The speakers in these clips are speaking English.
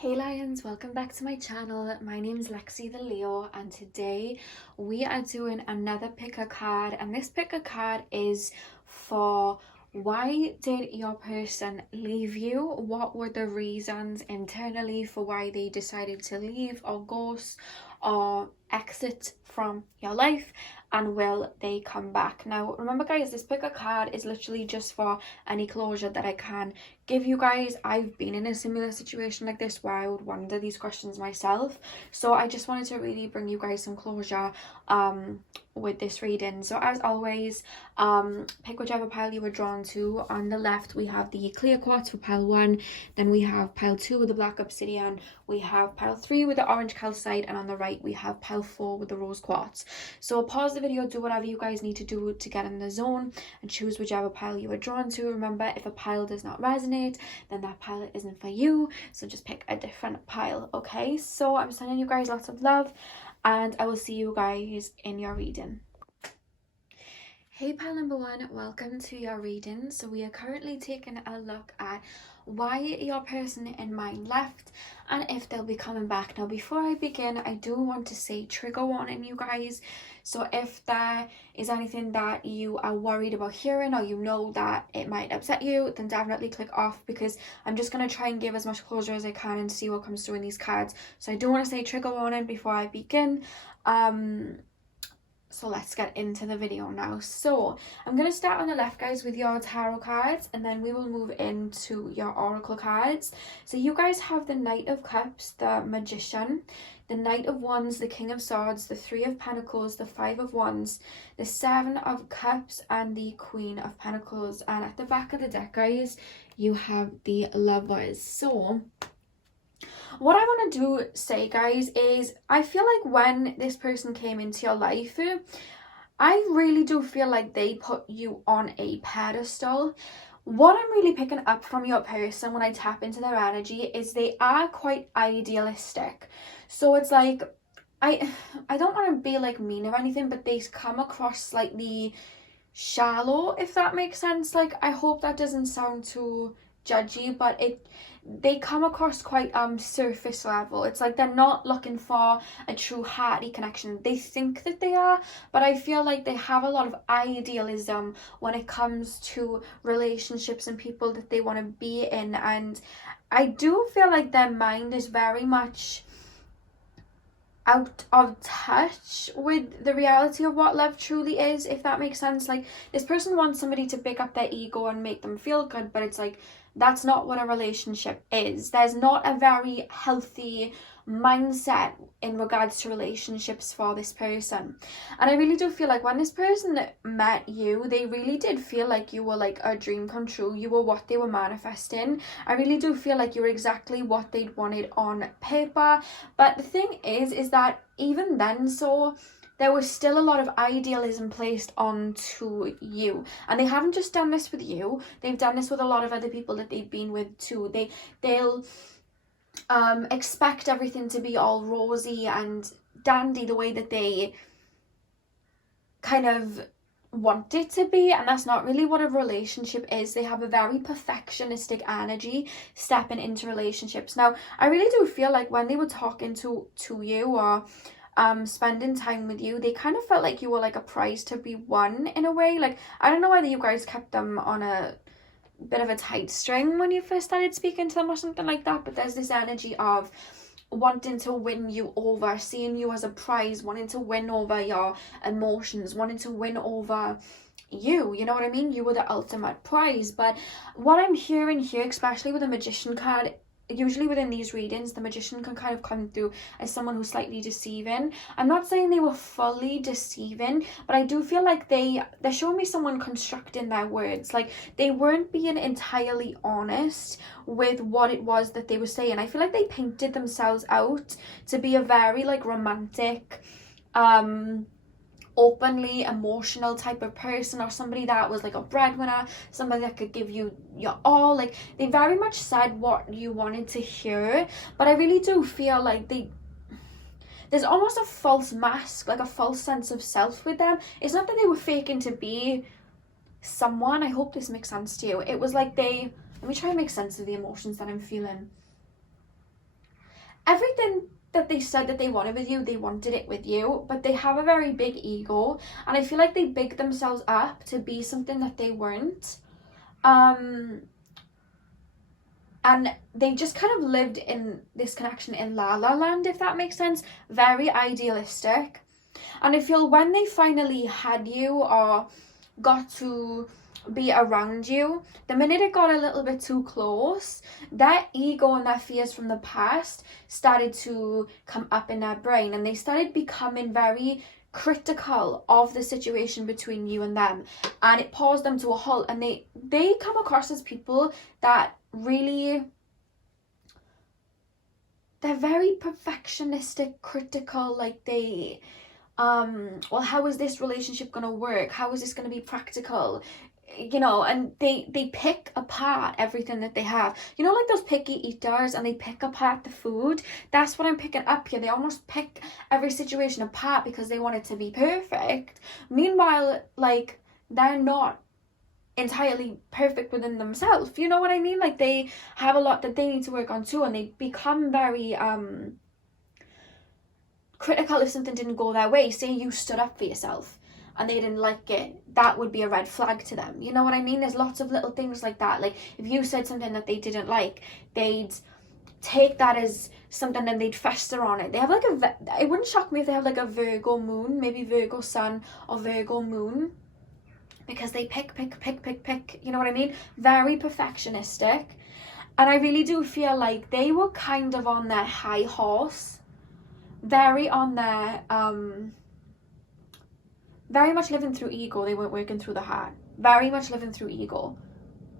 Hey lions, welcome back to my channel. My name is Lexi The Leo and today we are doing another pick a card, and this pick a card is for why did your person leave you? What were the reasons internally for why they decided to leave or ghost or exit from your life, and will they come back? Now remember guys, this pick a card is literally just for any closure that I can give you guys. I've been in a similar situation like this where I would wonder these questions myself, so I just wanted to really bring you guys some closure with this reading. So as always, pick whichever pile you were drawn to. On the left we have the clear quartz for pile 1, then we have pile 2 with the black obsidian, we have pile 3 with the orange calcite, and on the right we have pile 4 with the rose quartz. So pause the video, do whatever you guys need to do to get in the zone and choose whichever pile you were drawn to. Remember, if a pile does not resonate, then that pile isn't for you, so just pick a different pile. Okay, so I'm sending you guys lots of love and I will see you guys in your reading. Hey pile number 1, welcome to your reading. So we are currently taking a look at why your person in mind left and if they'll be coming back. Now before I begin, I do want to say trigger warning you guys. So if there is anything that you are worried about hearing, or you know that it might upset you, then definitely click off, because I'm just going to try and give as much closure as I can and see what comes through in these cards. So I do want to say trigger warning before I begin. So let's get into the video now. So I'm going to start on the left guys with your tarot cards, and then we will move into your oracle cards. So you guys have the Knight of Cups, the Magician, the Knight of Wands, the King of Swords, the Three of Pentacles, the Five of Wands, the Seven of Cups, and the Queen of Pentacles. And at the back of the deck guys, you have the Lovers. So what I want to say guys is, I feel like when this person came into your life, I really do feel like they put you on a pedestal. What I'm really picking up from your person when I tap into their energy is they are quite idealistic. So it's like, I don't want to be like mean or anything, but they come across slightly shallow, if that makes sense. Like, I hope that doesn't sound too judgy, but they come across quite surface level. It's like they're not looking for a true hearty connection. They think that they are, but I feel like they have a lot of idealism when it comes to relationships and people that they want to be in, and I do feel like their mind is very much out of touch with the reality of what love truly is, if that makes sense. Like, this person wants somebody to pick up their ego and make them feel good, but it's like, that's not what a relationship is. There's not a very healthy mindset in regards to relationships for this person. And I really do feel like when this person met you, they really did feel like you were like a dream come true. You were what they were manifesting. I really do feel like you were exactly what they'd wanted on paper. But the thing is that even then, so there was still a lot of idealism placed onto you. And they haven't just done this with you, they've done this with a lot of other people that they've been with too. They'll expect everything to be all rosy and dandy the way that they kind of want it to be, and that's not really what a relationship is. They have a very perfectionistic energy stepping into relationships. Now I really do feel like when they were talking to you or spending time with you, they kind of felt like you were like a prize to be won in a way. Like, I don't know whether you guys kept them on a bit of a tight string when you first started speaking to them or something like that, but there's this energy of wanting to win you over, seeing you as a prize, wanting to win over your emotions, wanting to win over you know what I mean? You were the ultimate prize. But what I'm hearing here, especially with the Magician card, usually within these readings, the Magician can kind of come through as someone who's slightly deceiving. I'm not saying they were fully deceiving, but I do feel like they're showing me someone constructing their words. Like, they weren't being entirely honest with what it was that they were saying. I feel like they painted themselves out to be a very like romantic, openly emotional type of person, or somebody that was like a breadwinner, somebody that could give you your all. Like, they very much said what you wanted to hear, but I really do feel like there's almost a false mask, like a false sense of self with them. It's not that they were faking to be someone. I hope this makes sense to you. It was like let me try and make sense of the emotions that I'm feeling. everything that they said that they wanted with you, they wanted it with you, but they have a very big ego, and I feel like they big themselves up to be something that they weren't. And they just kind of lived in this connection in La La Land, if that makes sense. Very idealistic. And I feel when they finally had you or got to be around you, the minute it got a little bit too close, their ego and their fears from the past started to come up in their brain, and they started becoming very critical of the situation between you and them, and it paused them to a halt. And they come across as people that really, they're very perfectionistic, critical, like they well, how is this relationship gonna work, how is this gonna be practical, you know, and they pick apart everything that they have, you know, like those picky eaters, and they pick apart the food. That's what I'm picking up here. They almost pick every situation apart because they want it to be perfect. Meanwhile, like, they're not entirely perfect within themselves, you know what I mean? Like, they have a lot that they need to work on too, and they become very critical if something didn't go their way. Say you stood up for yourself and they didn't like it, that would be a red flag to them, you know what I mean? There's lots of little things like that. Like, if you said something that they didn't like, they'd take that as something and they'd fester on it. They have like it wouldn't shock me if they have like a Virgo moon, maybe Virgo sun or Virgo moon, because they pick, you know what I mean? Very perfectionistic. And I really do feel like they were kind of on their high horse, very on their very much living through ego. They weren't working through the heart. Very much living through ego.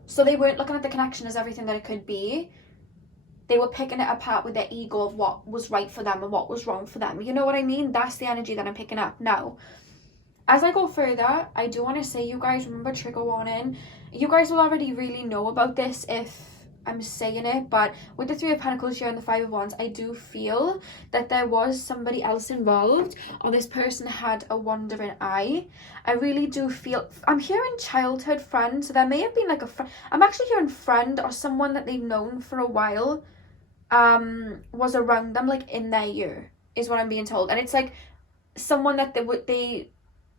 So they weren't looking at the connection as everything that it could be. They were picking it apart with their ego of what was right for them and what was wrong for them. You know what I mean? That's the energy that I'm picking up. Now, as I go further, I do want to say, you guys, remember, trigger warning. You guys will already really know about this if I'm saying it, but with the Three of Pentacles here and the Five of Wands, I do feel that there was somebody else involved, or this person had a wandering eye. I really do feel, I'm hearing childhood friend, so there may have been like a friend. I'm actually hearing friend or someone that they've known for a while was around them, like in their year, is what I'm being told. And it's like someone that they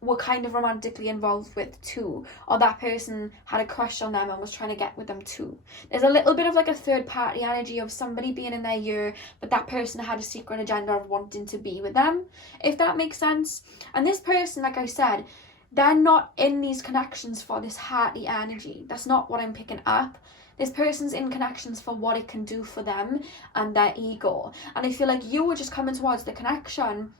were kind of romantically involved with too, or that person had a crush on them and was trying to get with them too. There's a little bit of like a third party energy of somebody being in their year, but that person had a secret agenda of wanting to be with them, if that makes sense. And this person, like I said, they're not in these connections for this hearty energy. That's not what I'm picking up. This person's in connections for what it can do for them and their ego. And I feel like you were just coming towards the connection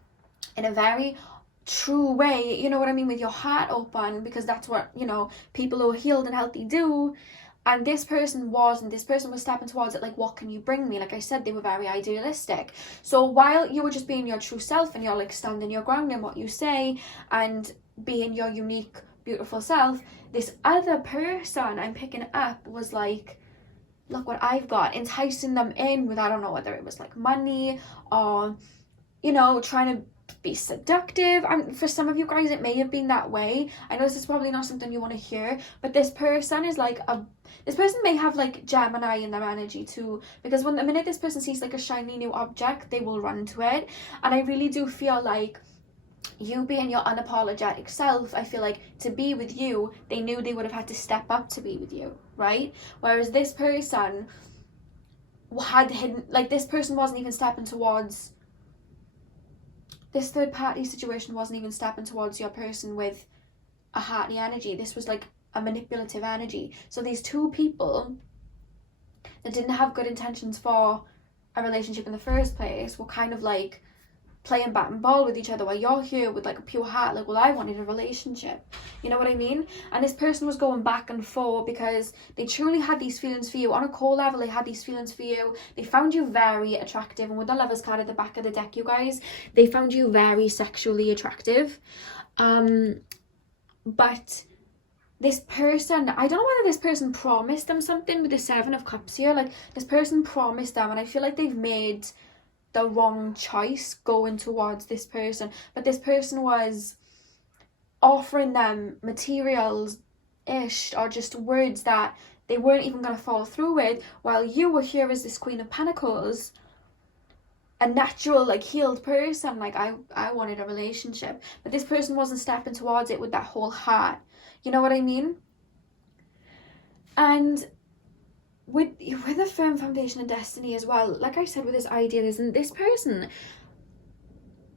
in a very true way, you know what I mean, with your heart open, because that's what, you know, people who are healed and healthy do. And this person was stepping towards it like, what can you bring me? Like I said, they were very idealistic. So while you were just being your true self and you're like standing your ground in what you say and being your unique, beautiful self, this other person I'm picking up was like, look what I've got, enticing them in with, I don't know whether it was like money or, you know, trying to be seductive. And for some of you guys it may have been that way. I know this is probably not something you want to hear, but this person is like this person may have like Gemini in their energy too, because when the minute this person sees like a shiny new object, they will run to it. And I really do feel like you being your unapologetic self, I feel like to be with you, they knew they would have had to step up to be with you, right? Whereas this person had hidden, like this person wasn't even stepping towards, this third party situation wasn't even stepping towards your person with a hearty energy. This was like a manipulative energy. So these two people that didn't have good intentions for a relationship in the first place were kind of like playing bat and ball with each other, while you're here with like a pure heart, like, well, I wanted a relationship, you know what I mean? And this person was going back and forth because they truly had these feelings for you. On a core level, they had these feelings for you. They found you very attractive, and with the Lovers card at the back of the deck, you guys, they found you very sexually attractive. But this person, I don't know whether this person promised them something with the Seven of Cups here. Like, this person promised them, and I feel like they've made the wrong choice going towards this person. But this person was offering them materials-ish, or just words that they weren't even going to follow through with, while you were here as this Queen of Pentacles a natural, like, healed person. Like, I wanted a relationship, but this person wasn't stepping towards it with that whole heart. You know what I mean? And with a firm foundation and destiny as well, like I said, with this idealism, this person,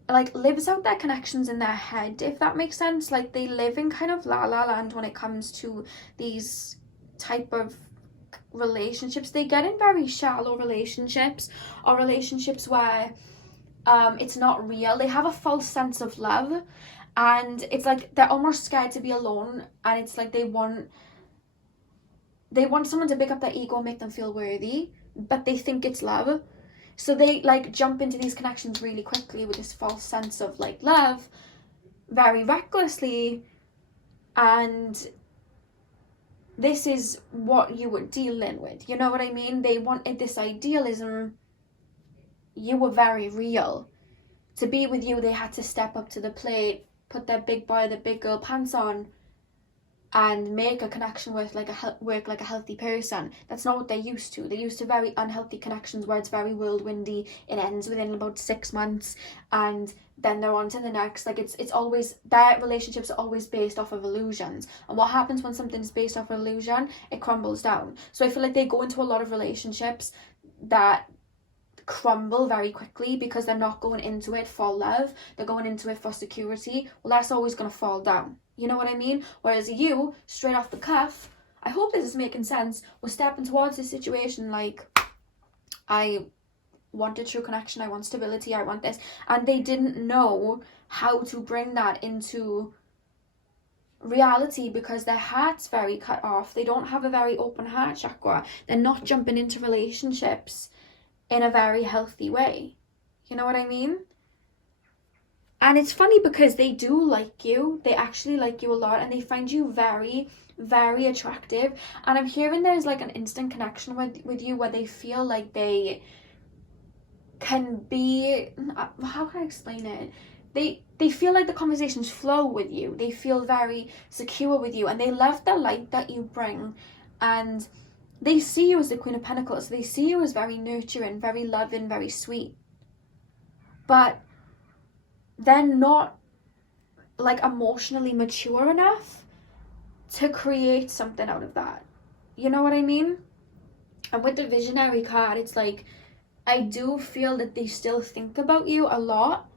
like, lives out their connections in their head, if that makes sense. Like, they live in kind of la la land when it comes to these type of relationships. They get in very shallow relationships, or relationships where it's not real. They have a false sense of love, and it's like they're almost scared to be alone, and it's like they want someone to pick up their ego and make them feel worthy, but they think it's love. So they, like, jump into these connections really quickly with this false sense of, like, love, very recklessly. And this is what you were dealing with. You know what I mean? They wanted this idealism. You were very real. To be with you, they had to step up to the plate, put their big boy, the big girl pants on, and make a connection with, like, work like a healthy person. That's not what they're used to. They're used to very unhealthy connections where it's very whirlwindy. It ends within about 6 months, and then they're on to the next. Like, it's always, their relationships are always based off of illusions. And what happens when something's based off of illusion? It crumbles down. So I feel like they go into a lot of relationships that crumble very quickly because they're not going into it for love. They're going into it for security. Well, that's always going to fall down. You know what I mean? Whereas you, straight off the cuff, I hope this is making sense, was stepping towards this situation like, I want a true connection, I want stability, I want this. And they didn't know how to bring that into reality because their heart's very cut off. They don't have a very open heart chakra. They're not jumping into relationships in a very healthy way. You know what I mean? And it's funny because they do like you. They actually like you a lot, and they find you very, very attractive. And I'm hearing there's, like, an instant connection with you where they feel like they can be, how can I explain it? They feel like the conversations flow with you. They feel very secure with you, and they love the light that you bring. And they see you as the Queen of Pentacles. They see you as very nurturing, very loving, very sweet. But they're not, like, emotionally mature enough to create something out of that. You know what I mean? And with the visionary card, it's like, I do feel that they still think about you a lot,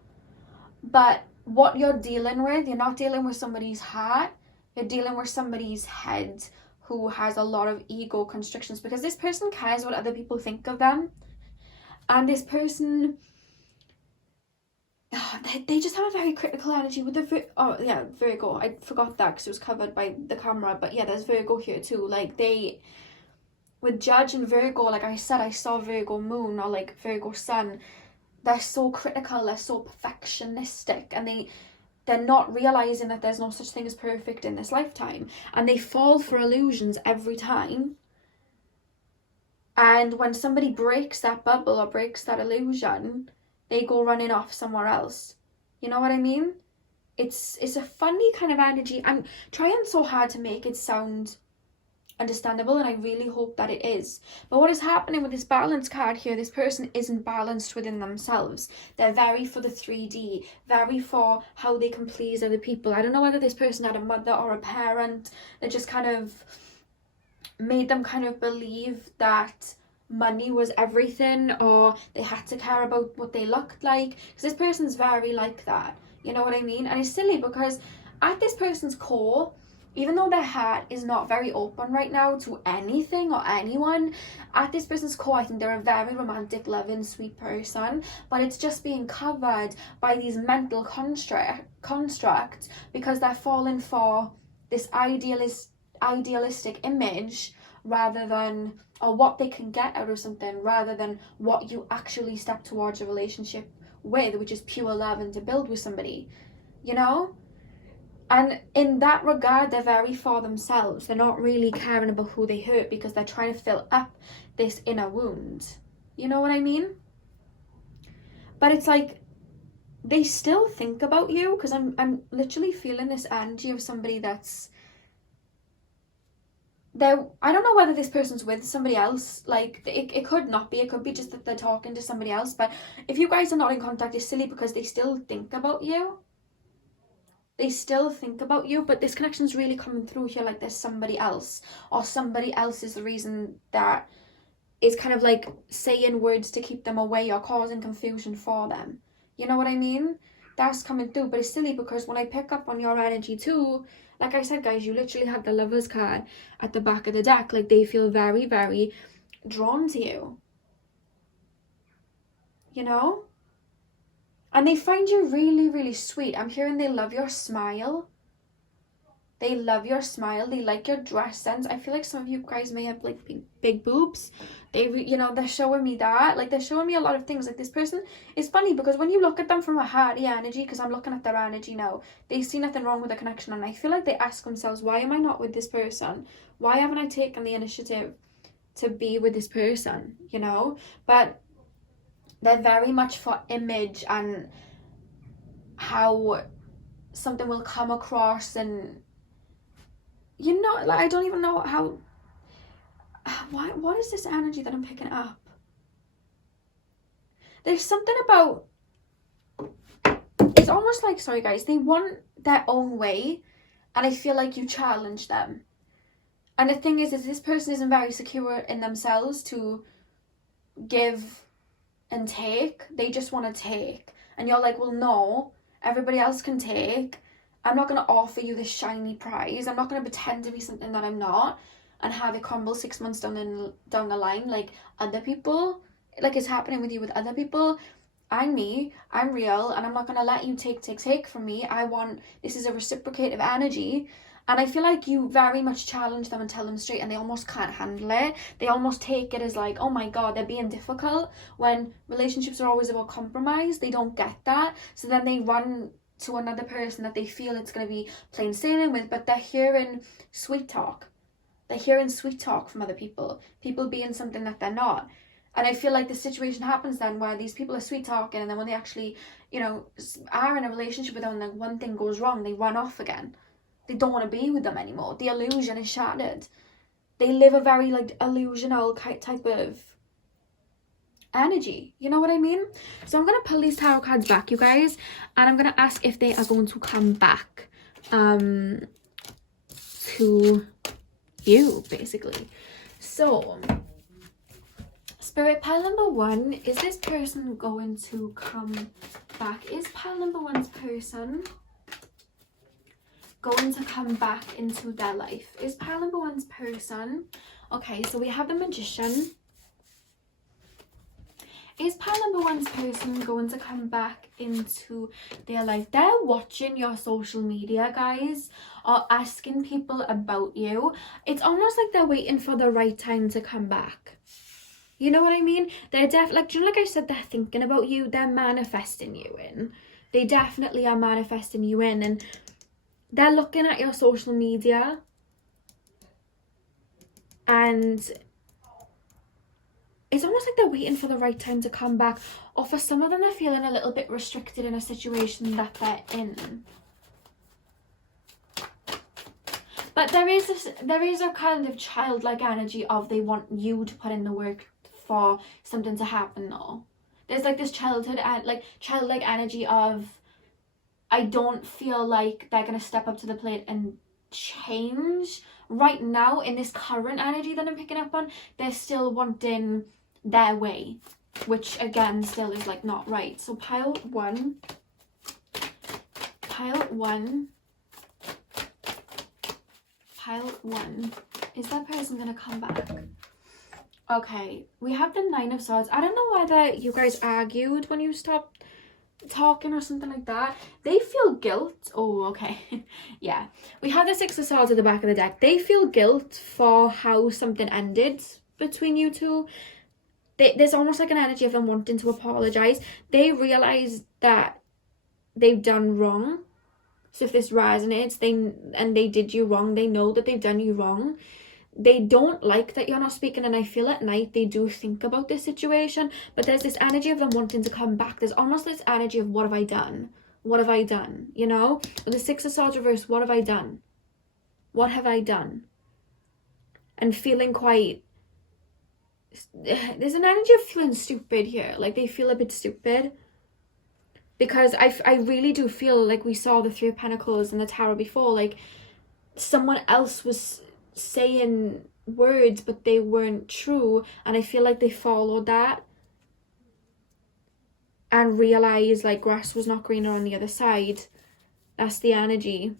but what you're dealing with, you're not dealing with somebody's heart, you're dealing with somebody's head who has a lot of ego constrictions, because this person cares what other people think of them. And this person, they just have a very critical energy with the Virgo. I forgot that because it was covered by the camera, but yeah, there's Virgo here too. Like, they, with Judge and Virgo, like I said, I saw Virgo moon or, like, Virgo sun. They're so critical, they're so perfectionistic, and they're not realizing that there's no such thing as perfect in this lifetime, and they fall for illusions every time. And when somebody breaks that bubble or breaks that illusion, they go running off somewhere else. You know what I mean? It's a funny kind of energy. I'm trying so hard to make it sound understandable, and I really hope that it is. But what is happening with this balance card here, this person isn't balanced within themselves. They're very for the 3D, very for how they can please other people. I don't know whether this person had a mother or a parent that just kind of made them kind of believe that money was everything, or they had to care about what they looked like, because this person's very like that. You know what I mean? And it's silly because at this person's core, even though their heart is not very open right now to anything or anyone, at this person's core, I think they're a very romantic, loving, sweet person, but it's just being covered by these mental constructs because they're falling for this idealistic image rather than, or what they can get out of something, rather than what you actually step towards a relationship with, which is pure love and to build with somebody, you know? And in that regard, they're very for themselves. They're not really caring about who they hurt because they're trying to fill up this inner wound. You know what I mean? But it's like, they still think about you, because I'm literally feeling this energy of somebody that's I don't know whether this person's with somebody else. Like, it could not be. It could be just that they're talking to somebody else. But if you guys are not in contact, it's silly because they still think about you. They still think about you, but this connection's really coming through here like there's somebody else, or somebody else is the reason that is kind of like saying words to keep them away or causing confusion for them. You know what I mean? That's coming through, but it's silly because when I pick up on your energy too, like I said, guys, you literally have the Lovers card at the back of the deck. Like, they feel very, very drawn to you. You know? And they find you really, really sweet. I'm hearing they love your smile. They love your smile. They like your dress sense. I feel like some of you guys may have like big boobs. They're showing me that. Like, they're showing me a lot of things. Like, this person is funny because when you look at them from a hearty energy, because I'm looking at their energy now, they see nothing wrong with the connection. And I feel like they ask themselves, why am I not with this person? Why haven't I taken the initiative to be with this person? You know? But they're very much for image and how something will come across, and you know, like, I don't even know how. What is this energy that I'm picking up? There's something about, it's almost like, sorry guys, they want their own way, and I feel like you challenge them. And the thing is this person isn't very secure in themselves to give and take. They just want to take, and you're like, well, no, everybody else can take. I'm not going to offer you this shiny prize. I'm not going to pretend to be something that I'm not and have it crumble 6 months down the line like other people. Like, it's happening with you with other people. I'm me. I'm real. And I'm not going to let you take from me. This is a reciprocative energy. And I feel like you very much challenge them and tell them straight, and they almost can't handle it. They almost take it as like, oh my God, they're being difficult, when relationships are always about compromise. They don't get that. So then they run to another person that they feel it's going to be plain sailing with, but they're hearing sweet talk. They're hearing sweet talk from other people being something that they're not. And I feel like the situation happens then where these people are sweet talking, and then when they actually, you know, are in a relationship with them and then one thing goes wrong, they run off again. They don't want to be with them anymore. The illusion is shattered. They live a very like illusional type of energy. You know what I mean? So I'm going to pull these tarot cards back, you guys, and I'm going to ask if they are going to come back to you, basically. So, Spirit, pile number 1, is this person going to come back? Is pile number 1's person going to come back into their life? Is pile number 1's person? Okay, so we have the Magician. Is pile number 1's person going to come back into their life? They're watching your social media, guys, or asking people about you. It's almost like they're waiting for the right time to come back. You know what I mean? They're like I said, they're thinking about you. They're manifesting you in. They definitely are manifesting you in, and they're looking at your social media, and it's almost like they're waiting for the right time to come back. Or for some of them, they're feeling a little bit restricted in a situation that they're in. But there is a kind of childlike energy of they want you to put in the work for something to happen, though. There's like this childlike energy of, I don't feel like they're going to step up to the plate and change. Right now, in this current energy that I'm picking up on, they're still wanting their way, which again still is like not right. So pile 1, is that person gonna come back? Okay, we have the 9 of Swords. I don't know whether you guys argued when you stopped talking or something like that. They feel guilt. Oh, okay. Yeah, we have the 6 of Swords at the back of the deck. They feel guilt for how something ended between you two. There's almost like an energy of them wanting to apologize. They realize that they've done wrong. So if this resonates, they did you wrong, they know that they've done you wrong. They don't like that you're not speaking, and I feel at night they do think about this situation, but there's this energy of them wanting to come back. There's almost this energy of, what have I done? What have I done? You know? With the 6 of Swords reversed, what have I done? What have I done? and feeling quite, there's an energy of feeling stupid here. Like they feel a bit stupid. Because I really do feel like we saw the Three of Pentacles in the tarot before, like someone else was saying words but they weren't true, and I feel like they followed that and realised like grass was not greener on the other side. That's the energy.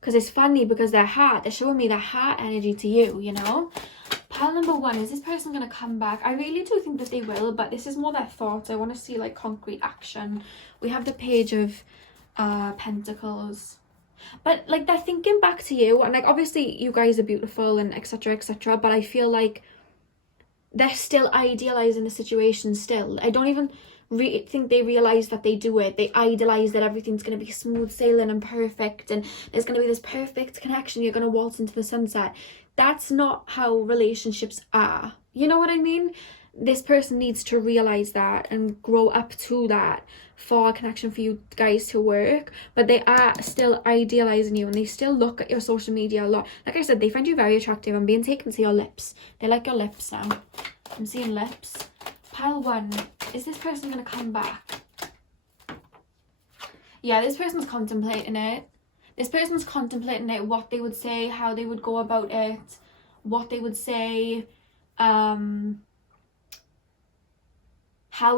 Because it's funny because they're showing me their heart energy to you, you know? Pile number 1, is this person going to come back? I really do think that they will, but this is more their thoughts. I want to see like concrete action. We have the Page of Pentacles. But like they're thinking back to you, and like obviously you guys are beautiful and etc, etc, but I feel like they're still idealizing the situation still. I don't even think they realize that they do it. They idolize that everything's going to be smooth sailing and perfect, and there's going to be this perfect connection. You're going to waltz into the sunset. That's not how relationships are. You know what I mean? This person needs to realize that and grow up to that for a connection for you guys to work. But they are still idealizing you, and they still look at your social media a lot. Like I said, they find you very attractive. I'm being taken to your lips. They like your lips now. I'm seeing lips. Pile 1, is this person going to come back? Yeah, this person's contemplating it. This person's contemplating it, what they would say, how they would go about it, what they would say, how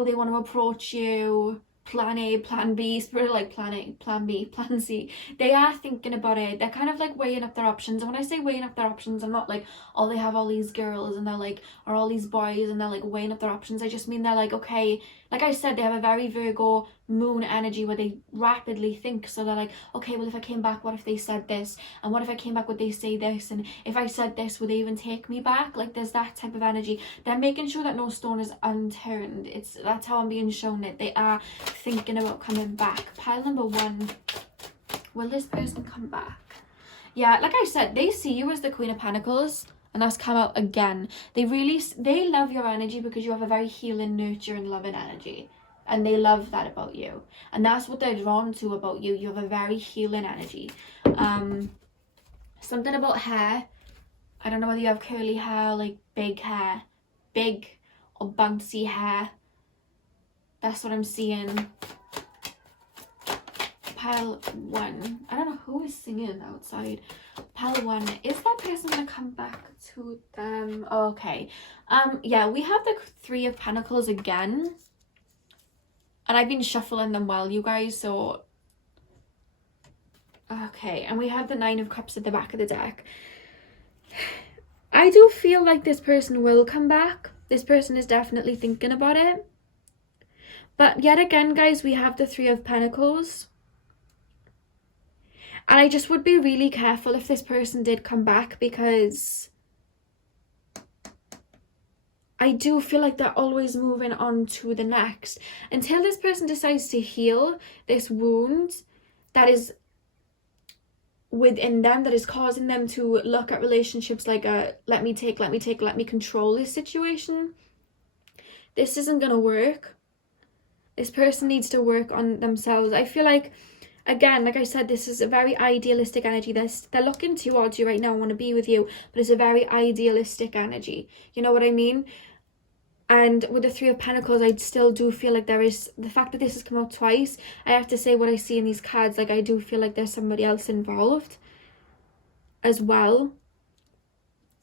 they want to approach you, plan A, plan B, spirit like plan A, plan B, plan C. They are thinking about it. They're kind of like weighing up their options. And when I say weighing up their options, I'm not like, oh, they have all these girls and they're like, or all these boys and they're like weighing up their options. I just mean they're like, okay, like I said, they have a very Virgo moon energy where they rapidly think. So they're like, okay, well, if I came back, what if they said this? And what if I came back, would they say this? And if I said this, would they even take me back? Like there's that type of energy. They're making sure that no stone is unturned. That's how I'm being shown it. They are thinking about coming back. Pile number 1, will this person come back? Yeah, like I said, they see you as the Queen of Pentacles, and that's come out again. They love your energy because you have a very healing, nurturing, loving energy. And they love that about you. And that's what they're drawn to about you. You have a very healing energy. Something about hair. I don't know whether you have curly hair, like big hair. Big or bouncy hair. That's what I'm seeing. Pile 1. I don't know who is singing outside. Pile 1. Is that person going to come back to them? Okay. Yeah, we have the Three of Pentacles again. And I've been shuffling them well, you guys, so... Okay, and we have the Nine of Cups at the back of the deck. I do feel like this person will come back. This person is definitely thinking about it. But yet again, guys, we have the Three of Pentacles. And I just would be really careful if this person did come back, because I do feel like they're always moving on to the next. Until this person decides to heal this wound that is within them, that is causing them to look at relationships like a let me take, let me control this situation. This isn't going to work. This person needs to work on themselves. I feel like, again, like I said, this is a very idealistic energy. They're looking towards you right now, want to be with you, but it's a very idealistic energy. You know what I mean? And with the Three of Pentacles, I still do feel like there is, the fact that this has come out twice, I have to say what I see in these cards, like I do feel like there's somebody else involved as well.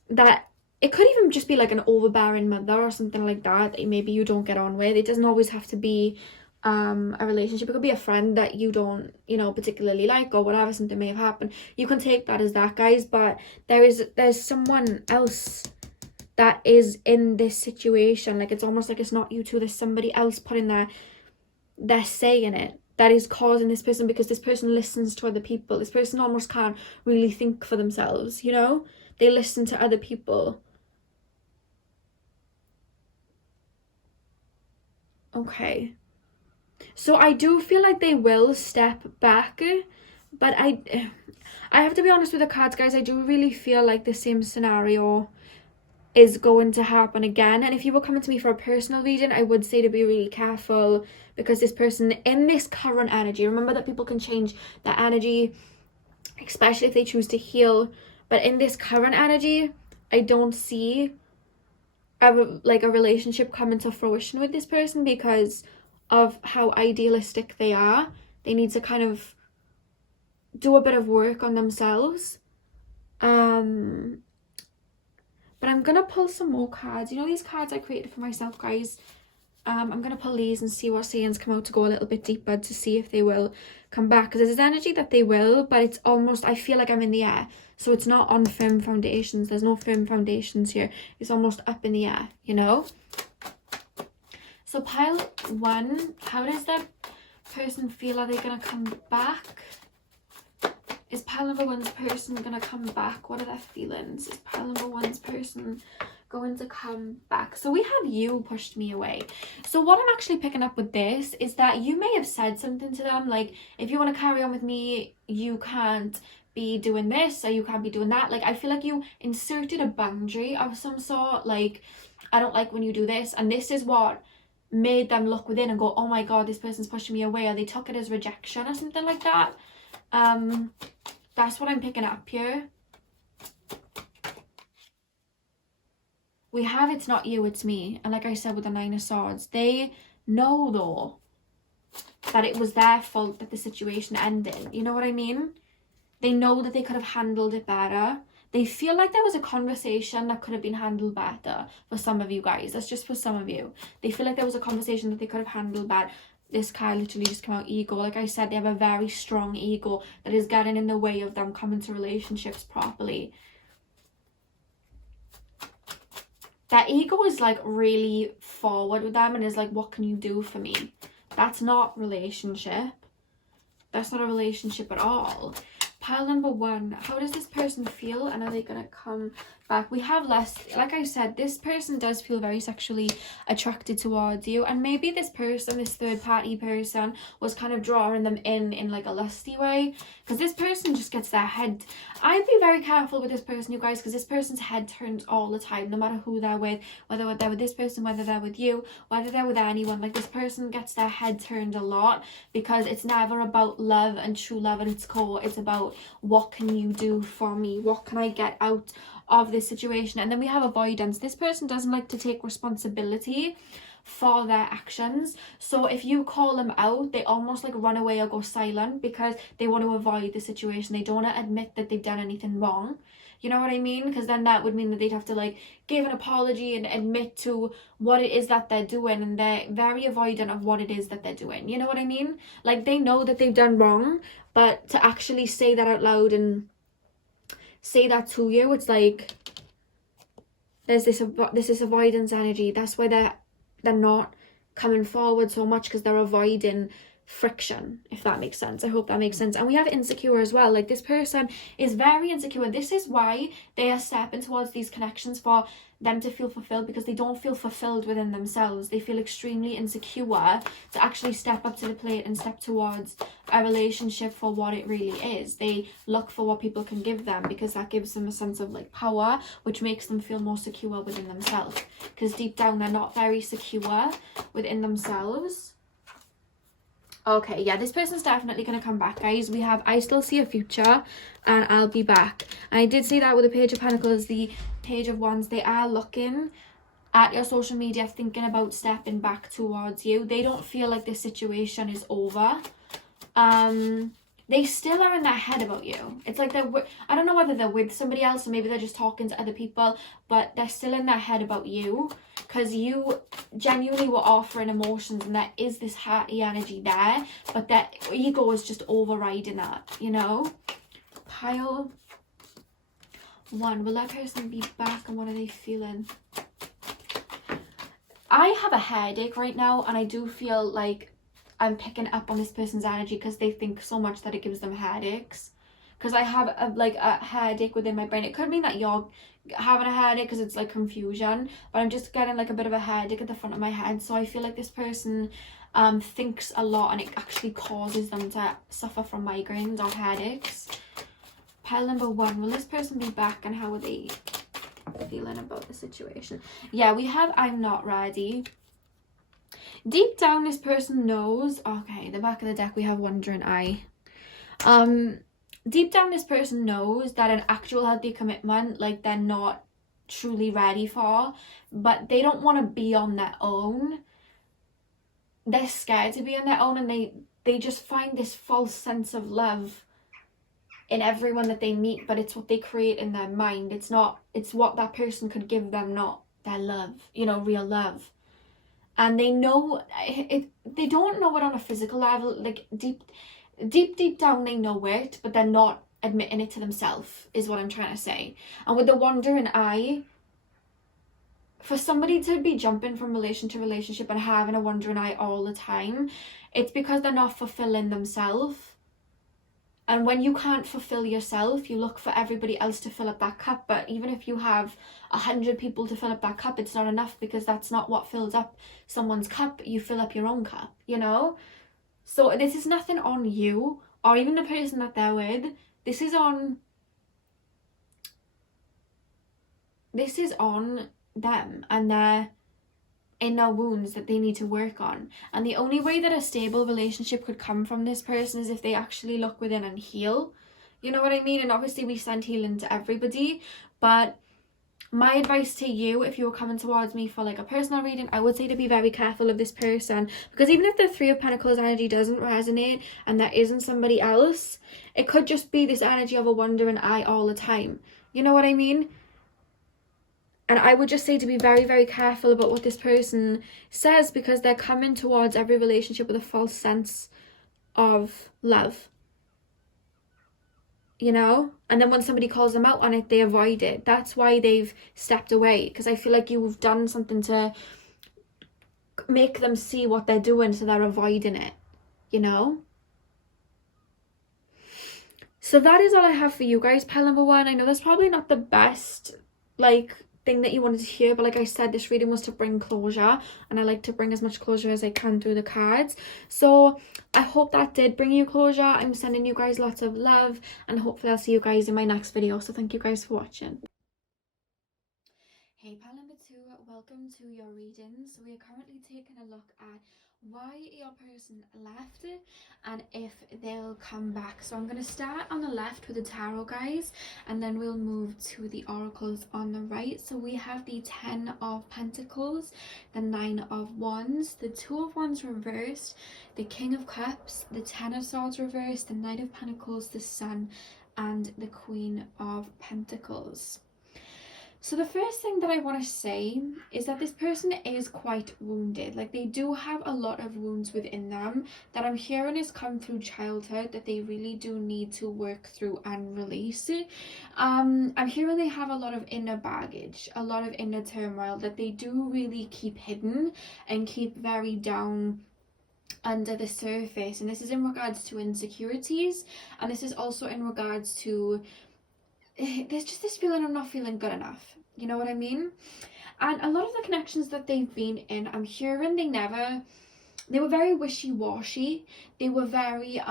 That it could even just be like an overbearing mother or something like that maybe you don't get on with. It doesn't always have to be a relationship. It could be a friend that you don't, particularly like, or whatever, something may have happened. You can take that as that, guys, but there's someone else that is in this situation. Like it's almost like it's not you two, there's somebody else putting their say in it that is causing this person, because this person listens to other people. This person almost can't really think for themselves, they listen to other people. Okay, so I do feel like they will step back, but I have to be honest with the cards, guys. I do really feel like the same scenario is going to happen again. And if you were coming to me for a personal reading, I would say to be really careful, because this person in this current energy, remember that people can change their energy, especially if they choose to heal. But in this current energy, I don't see a relationship coming to fruition with this person because of how idealistic they are. They need to kind of do a bit of work on themselves. But I'm gonna pull some more cards. You know these cards I created for myself, guys? I'm gonna pull these and see what sayings come out to go a little bit deeper to see if they will come back, because there's energy that they will, but it's almost, I feel like I'm in the air, so it's not on firm foundations. There's no firm foundations here. It's almost up in the air, you know. So pile 1, how does that person feel? Are they gonna come back? Is pile number 1's person gonna come back? What are their feelings? Is pile number 1's person going to come back? So we have you pushed me away. So what I'm actually picking up with this is that you may have said something to them, like, if you want to carry on with me, you can't be doing this or you can't be doing that. Like, I feel like you inserted a boundary of some sort, like, I don't like when you do this, and this is what made them look within and go, oh my god, this person's pushing me away, or they took it as rejection or something like that. That's what I'm picking up here. We have it's not you, it's me. And like I said with the 9 of Swords, they know though that it was their fault that the situation ended. You know what I mean? They know that they could have handled it better. They feel like there was a conversation that could have been handled better for some of you guys. That's just for some of you. They feel like there was a conversation that they could have handled better. This card literally just came out, ego. Like I said, they have a very strong ego that is getting in the way of them coming to relationships properly. That ego is like really forward with them and is like, what can you do for me? That's not relationship. That's not a relationship at all. Pile number 1, how does this person feel, and are they gonna come back? We have less, like I said, this person does feel very sexually attracted towards you, and maybe this person, this third party person, was kind of drawing them in like a lusty way, because this person just gets their head. I'd be very careful with this person, you guys, because this person's head turns all the time, no matter who they're with, whether they're with this person, whether they're with you, whether they're with anyone. Like, this person gets their head turned a lot, because it's never about love and true love at its core. It's about, what can you do for me? What can I get out of this situation? And then we have avoidance. This person doesn't like to take responsibility for their actions. So if you call them out, they almost like run away or go silent because they want to avoid the situation. They don't want to admit that they've done anything wrong. You know what I mean? Because then that would mean that they'd have to like give an apology and admit to what it is that they're doing, and they're very avoidant of what it is that they're doing. You know what I mean? Like, they know that they've done wrong, but to actually say that out loud and say that to you, it's like there's this avoidance energy. That's why they're not coming forward so much, because they're avoiding friction, if that makes sense. I hope that makes sense. And we have insecure as well. Like, this person is very insecure. This is why they are stepping towards these connections, for them to feel fulfilled, because they don't feel fulfilled within themselves. They feel extremely insecure to actually step up to the plate and step towards a relationship for what it really is. They look for what people can give them, because that gives them a sense of like power, which makes them feel more secure within themselves, because deep down they're not very secure within themselves. Okay, yeah, this person's definitely going to come back, guys. We have, I still see a future and I'll be back. And I did see that with the Page of Pentacles, the Page of Wands. They are looking at your social media, thinking about stepping back towards you. They don't feel like this situation is over. They still are in their head about you. It's like I don't know whether they're with somebody else or maybe they're just talking to other people, but they're still in their head about you, because you genuinely were offering emotions and there is this hearty energy there, but that ego is just overriding that, you know? Pile 1, will that person be back, and what are they feeling? I have a headache right now, and I do feel like I'm picking up on this person's energy because they think so much that it gives them headaches. Because I have a headache within my brain. It could mean that you're having a headache because it's like confusion, but I'm just getting like a bit of a headache at the front of my head. So I feel like this person thinks a lot, and it actually causes them to suffer from migraines or headaches. Pile number 1, will this person be back, and how are they feeling about the situation? Yeah, we have I'm not ready. Deep down, this person knows. Okay, the back of the deck we have wandering eye. deep down this person knows that an actual healthy commitment, like, they're not truly ready for, but they don't want to be on their own. They're scared to be on their own, and they just find this false sense of love in everyone that they meet, but it's what they create in their mind. It's what that person could give them, not their love, you know, real love. And they know it, they don't know it on a physical level, like deep down they know it, but they're not admitting it to themselves, is what I'm trying to say. And with the wandering eye, for somebody to be jumping from relation to relationship and having a wandering eye all the time, it's because they're not fulfilling themselves. And when you can't fulfill yourself, you look for everybody else to fill up that cup. But even if you have 100 people to fill up that cup, it's not enough, because that's not what fills up someone's cup. You fill up your own cup, you know? So this is nothing on you or even the person that they're with. This is on them and their inner wounds that they need to work on. And the only way that a stable relationship could come from this person is if they actually look within and heal. You know what I mean? And obviously we send healing to everybody, but my advice to you, if you were coming towards me for like a personal reading, I would say to be very careful of this person, because even if the Three of Pentacles energy doesn't resonate and there isn't somebody else, it could just be this energy of a wandering eye all the time. You know what I mean? And I would just say to be very careful about what this person says, because they're coming towards every relationship with a false sense of love. You know? And then when somebody calls them out on it, they avoid it. That's why they've stepped away, because I feel like you've done something to make them see what they're doing, so they're avoiding it. You know? So that is all I have for you guys, pile number one. I know that's probably not the best, like, thing that you wanted to hear, but like I said, this reading was to bring closure, and I like to bring as much closure as I can through the cards. So I hope that did bring you closure. I'm sending you guys lots of love, and hopefully I'll see you guys in my next video. So thank you guys for watching. Hey pal number two, welcome to your readings. We are currently taking a look at why your person left and if they'll come back. So I'm going to start on the left with the tarot, guys, and then we'll move to the oracles on the right. So we have the 10 of Pentacles, the 9 of Wands, the 2 of Wands reversed, the King of Cups, the 10 of Swords reversed, the Knight of Pentacles, the Sun, and the Queen of Pentacles. So the first thing that I want to say is that this person is quite wounded. Like, they do have a lot of wounds within them that I'm hearing has come through childhood that they really do need to work through and release. I'm hearing they have a lot of inner baggage, a lot of inner turmoil that they do really keep hidden and keep very down under the surface. And this is in regards to insecurities, and this is also in regards to there's just this feeling of not feeling good enough, you know what I mean? And a lot of the connections that they've been in, I'm hearing they were very wishy-washy. They were very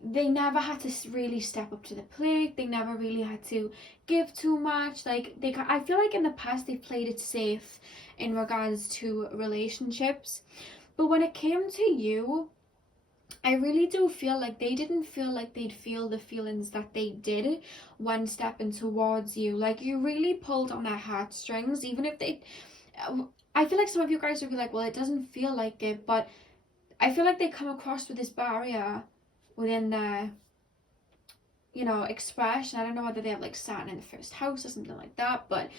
they never had to really step up to the plate. They never really had to give too much. Like, I feel like in the past they played it safe in regards to relationships, but when it came to you, I really do feel like they didn't feel like they'd feel the feelings that they did when stepping towards you. Like, you really pulled on their heartstrings, even if they... I feel like some of you guys would be like, well, it doesn't feel like it, but I feel like they come across with this barrier within their, you know, expression. I don't know whether they have like Saturn in the first house or something like that, but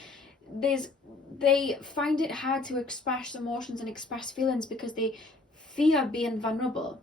they find it hard to express emotions and express feelings because they fear being vulnerable.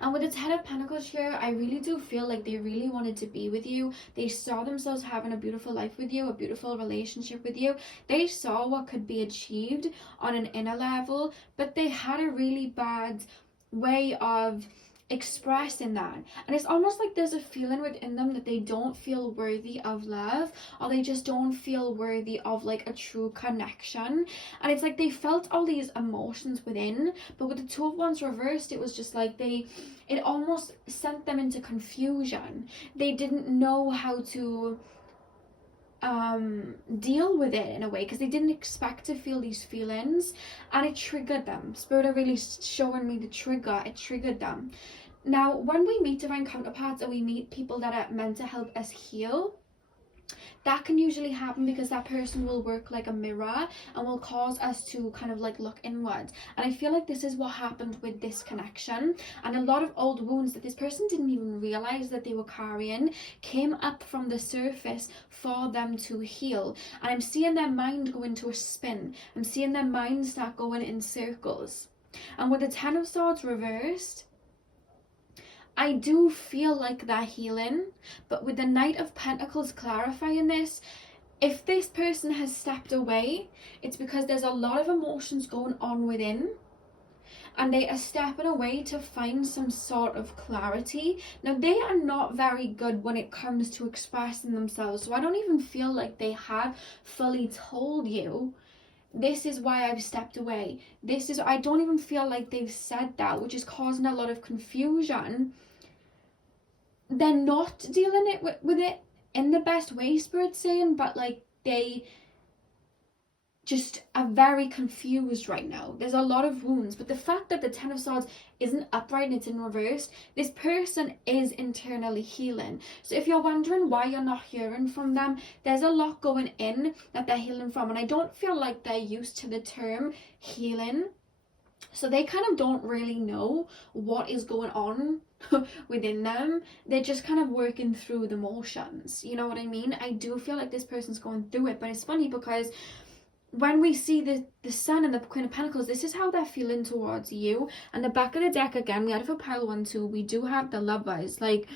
And with the 10 of Pentacles here, I really do feel like they really wanted to be with you. They saw themselves having a beautiful life with you, a beautiful relationship with you. They saw what could be achieved on an inner level, but they had a really bad way of expressing that. And it's almost like there's a feeling within them that they don't feel worthy of love, or they just don't feel worthy of like a true connection. And it's like they felt all these emotions within, but with the 2 of Wands reversed, it was just like it almost sent them into confusion. They didn't know how to deal with it in a way, because they didn't expect to feel these feelings, and it triggered them. Spirit are really showing me the trigger. It triggered them. Now, when we meet divine counterparts or we meet people that are meant to help us heal, that can usually happen because that person will work like a mirror and will cause us to kind of like look inwards. And I feel like this is what happened with this connection, and a lot of old wounds that this person didn't even realize that they were carrying came up from the surface for them to heal. And I'm seeing their mind go into a spin. I'm seeing their mind start going in circles. And with the Ten of Swords reversed, I do feel like they're healing, but with the Knight of Pentacles clarifying this, if this person has stepped away, it's because there's a lot of emotions going on within, and they are stepping away to find some sort of clarity. Now, they are not very good when it comes to expressing themselves, so I don't even feel like they have fully told you, this is why I've stepped away. I don't even feel like they've said that, which is causing a lot of confusion. They're not dealing with it in the best way, Spirit's saying, but like they just are very confused right now. There's a lot of wounds, but the fact that the Ten of Swords isn't upright and it's in reverse, this person is internally healing. So if you're wondering why you're not hearing from them, there's a lot going in that they're healing from, and I don't feel like they're used to the term healing, so they kind of don't really know what is going on within them. They're just kind of working through the motions, you know what I mean? I do feel like this person's going through it, but it's funny because when we see the Sun and the Queen of Pentacles, this is how they're feeling towards you. And the back of the deck, again, we had it for pile 1, 2, we do have the Lovers. Like,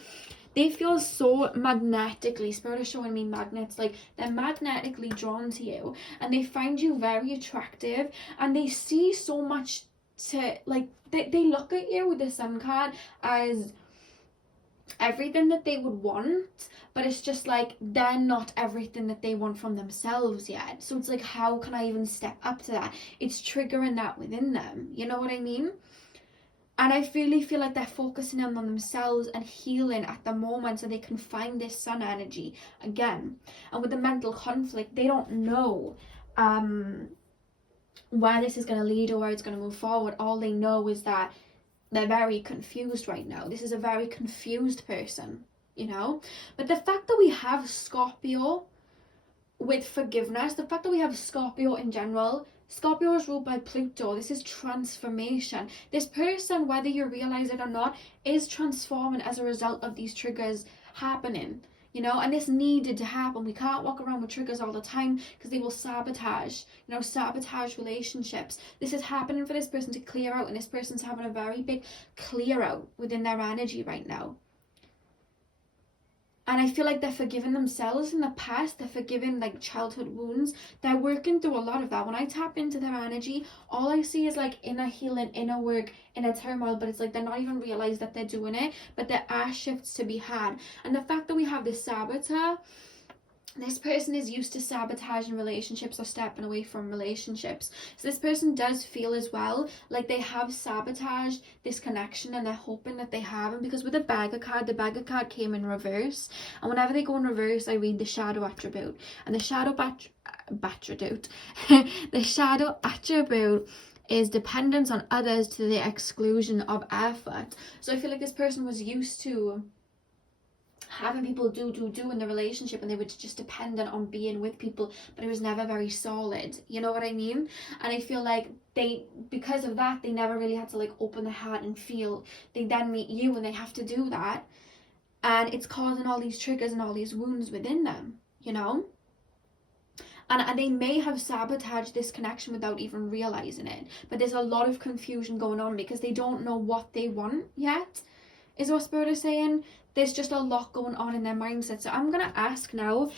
they feel so magnetically, Spirit is showing me magnets, like they're magnetically drawn to you, and they find you very attractive, and they see so much to, like, they look at you with the Sun card as everything that they would want, but it's just like they're not everything that they want from themselves yet. So it's like, how can I even step up to that? It's triggering that within them, you know what I mean? And I really feel like they're focusing on themselves and healing at the moment so they can find this Sun energy again. And with the mental conflict, they don't know where this is going to lead or where it's going to move forward. All they know is that they're very confused right now. This is a very confused person, you know? But the fact that we have Scorpio with forgiveness, the fact that we have Scorpio in general, Scorpio is ruled by Pluto. This is transformation. This person, whether you realize it or not, is transforming as a result of these triggers happening. You know, and this needed to happen. We can't walk around with triggers all the time because they will sabotage, you know, sabotage relationships. This is happening for this person to clear out, and this person's having a very big clear out within their energy right now. And I feel like they're forgiving themselves in the past. They're forgiving like childhood wounds. They're working through a lot of that. When I tap into their energy, all I see is like inner healing, inner work, inner turmoil. But it's like they're not even realize that they're doing it. But there are shifts to be had. And the fact that we have this Saboteur, this person is used to sabotaging relationships or stepping away from relationships. So this person does feel as well like they have sabotaged this connection, and they're hoping that they haven't, because with the Beggar card came in reverse. And whenever they go in reverse, I read the shadow attribute. And the shadow attribute, the shadow attribute is dependence on others to the exclusion of effort. So I feel like this person was used to having people do in the relationship, and they were just dependent on being with people, but it was never very solid, you know what I mean? And I feel like they, because of that, they never really had to like open their heart and feel. They then meet you and they have to do that, and it's causing all these triggers and all these wounds within them, you know? And they may have sabotaged this connection without even realizing it, but there's a lot of confusion going on because they don't know what they want yet, is what Spirit is saying. There's just a lot going on in their mindset. So I'm going to ask now,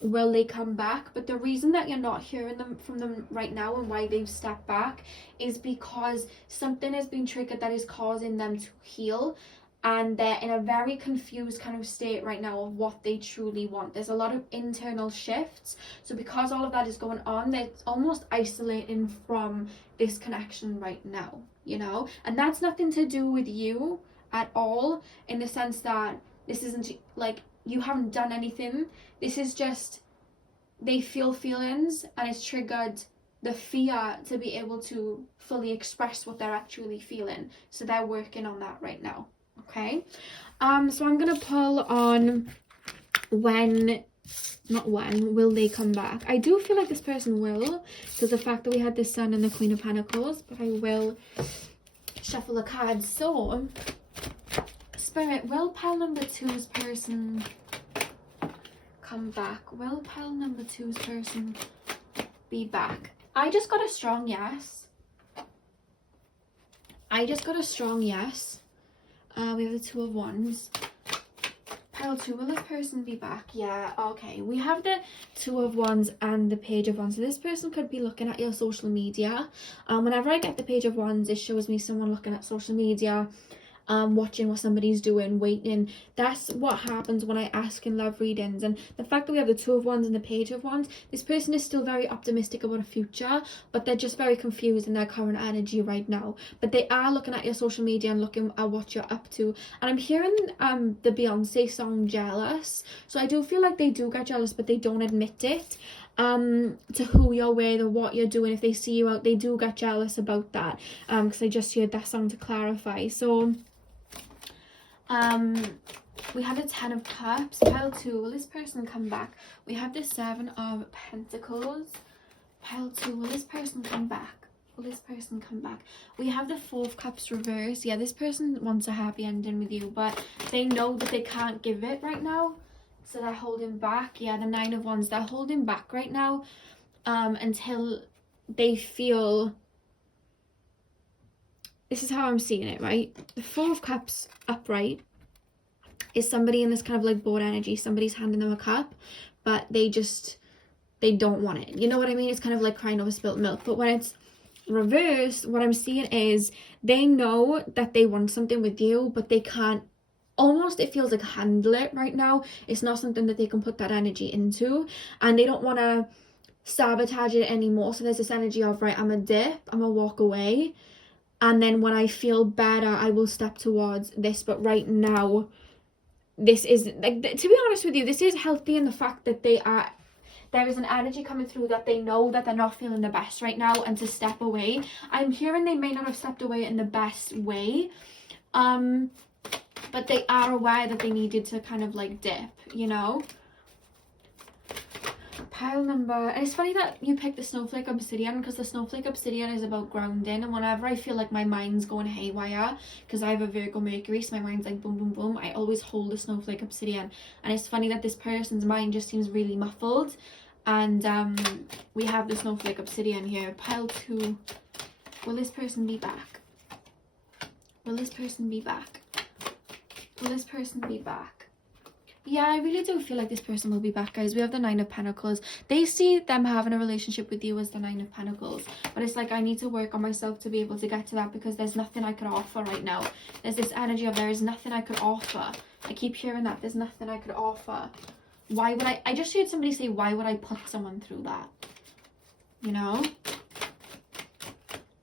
will they come back? But the reason that you're not hearing from them right now and why they've stepped back is because something has been triggered that is causing them to heal. And they're in a very confused kind of state right now of what they truly want. There's a lot of internal shifts. So because all of that is going on, they're almost isolating from this connection right now, you know? And that's nothing to do with you at all, in the sense that this isn't like you haven't done anything. This is just they feel feelings and it's triggered the fear to be able to fully express what they're actually feeling. So they're working on that right now. Okay. So I'm gonna pull on not when will they come back. I do feel like this person will, because the fact that we had the Sun and the Queen of Pentacles, but I will shuffle the cards. So Spirit, will pile number 2's person come back? Will pile number 2's person be back? I just got a strong yes. We have the Two of Wands. Pile 2, will this person be back? Yeah, okay. We have the Two of Wands and the Page of Wands. So this person could be looking at your social media. Whenever I get the Page of Wands, it shows me someone looking at social media, watching what somebody's doing, waiting. That's what happens when I ask in love readings. And the fact that we have the Two of Wands and the Page of Wands, this person is still very optimistic about a future, but they're just very confused in their current energy right now. But they are looking at your social media and looking at what you're up to. And I'm hearing the Beyonce song Jealous. So I do feel like they do get jealous, but they don't admit it. To who you're with or what you're doing. If they see you out, they do get jealous about that. Because I just heard that song to clarify. So we have the Ten of Cups. Pile 2, will this person come back? We have the Seven of Pentacles. Pile 2, will this person come back? Will this person come back? We have the Four of Cups reverse. Yeah, this person wants a happy ending with you, but they know that they can't give it right now, so they're holding back. Yeah, the Nine of Wands, they're holding back right now until they feel... This is how I'm seeing it, right? The Four of Cups upright is somebody in this kind of like bored energy. Somebody's handing them a cup, but they don't want it. You know what I mean? It's kind of like crying over spilt milk. But when it's reversed, what I'm seeing is they know that they want something with you, but they can't, almost it feels like handle it right now. It's not something that they can put that energy into, and they don't want to sabotage it anymore. So there's this energy of, right, I'm a dip, I'm gonna walk away, and then when I feel better, I will step towards this. But right now, this is, like, to be honest with you, this is healthy in the fact that there is an energy coming through that they know that they're not feeling the best right now, and to step away. I'm hearing they may not have stepped away in the best way, but they are aware that they needed to kind of like dip, you know. Pile number, and it's funny that you picked the Snowflake Obsidian, because the Snowflake Obsidian is about grounding, and whenever I feel like my mind's going haywire, because I have a Virgo Mercury, so my mind's like boom boom boom, I always hold the Snowflake Obsidian. And it's funny that this person's mind just seems really muffled, and we have the Snowflake Obsidian here. Pile 2, will this person be back? Will this person be back? Will this person be back? Yeah, I really do feel like this person will be back, guys. We have the Nine of Pentacles. They see them having a relationship with you as the Nine of Pentacles. But it's like, I need to work on myself to be able to get to that, because there's nothing I could offer right now. There's this energy of there is nothing I could offer. I keep hearing that. There's nothing I could offer. Why would I just heard somebody say, why would I put someone through that? You know?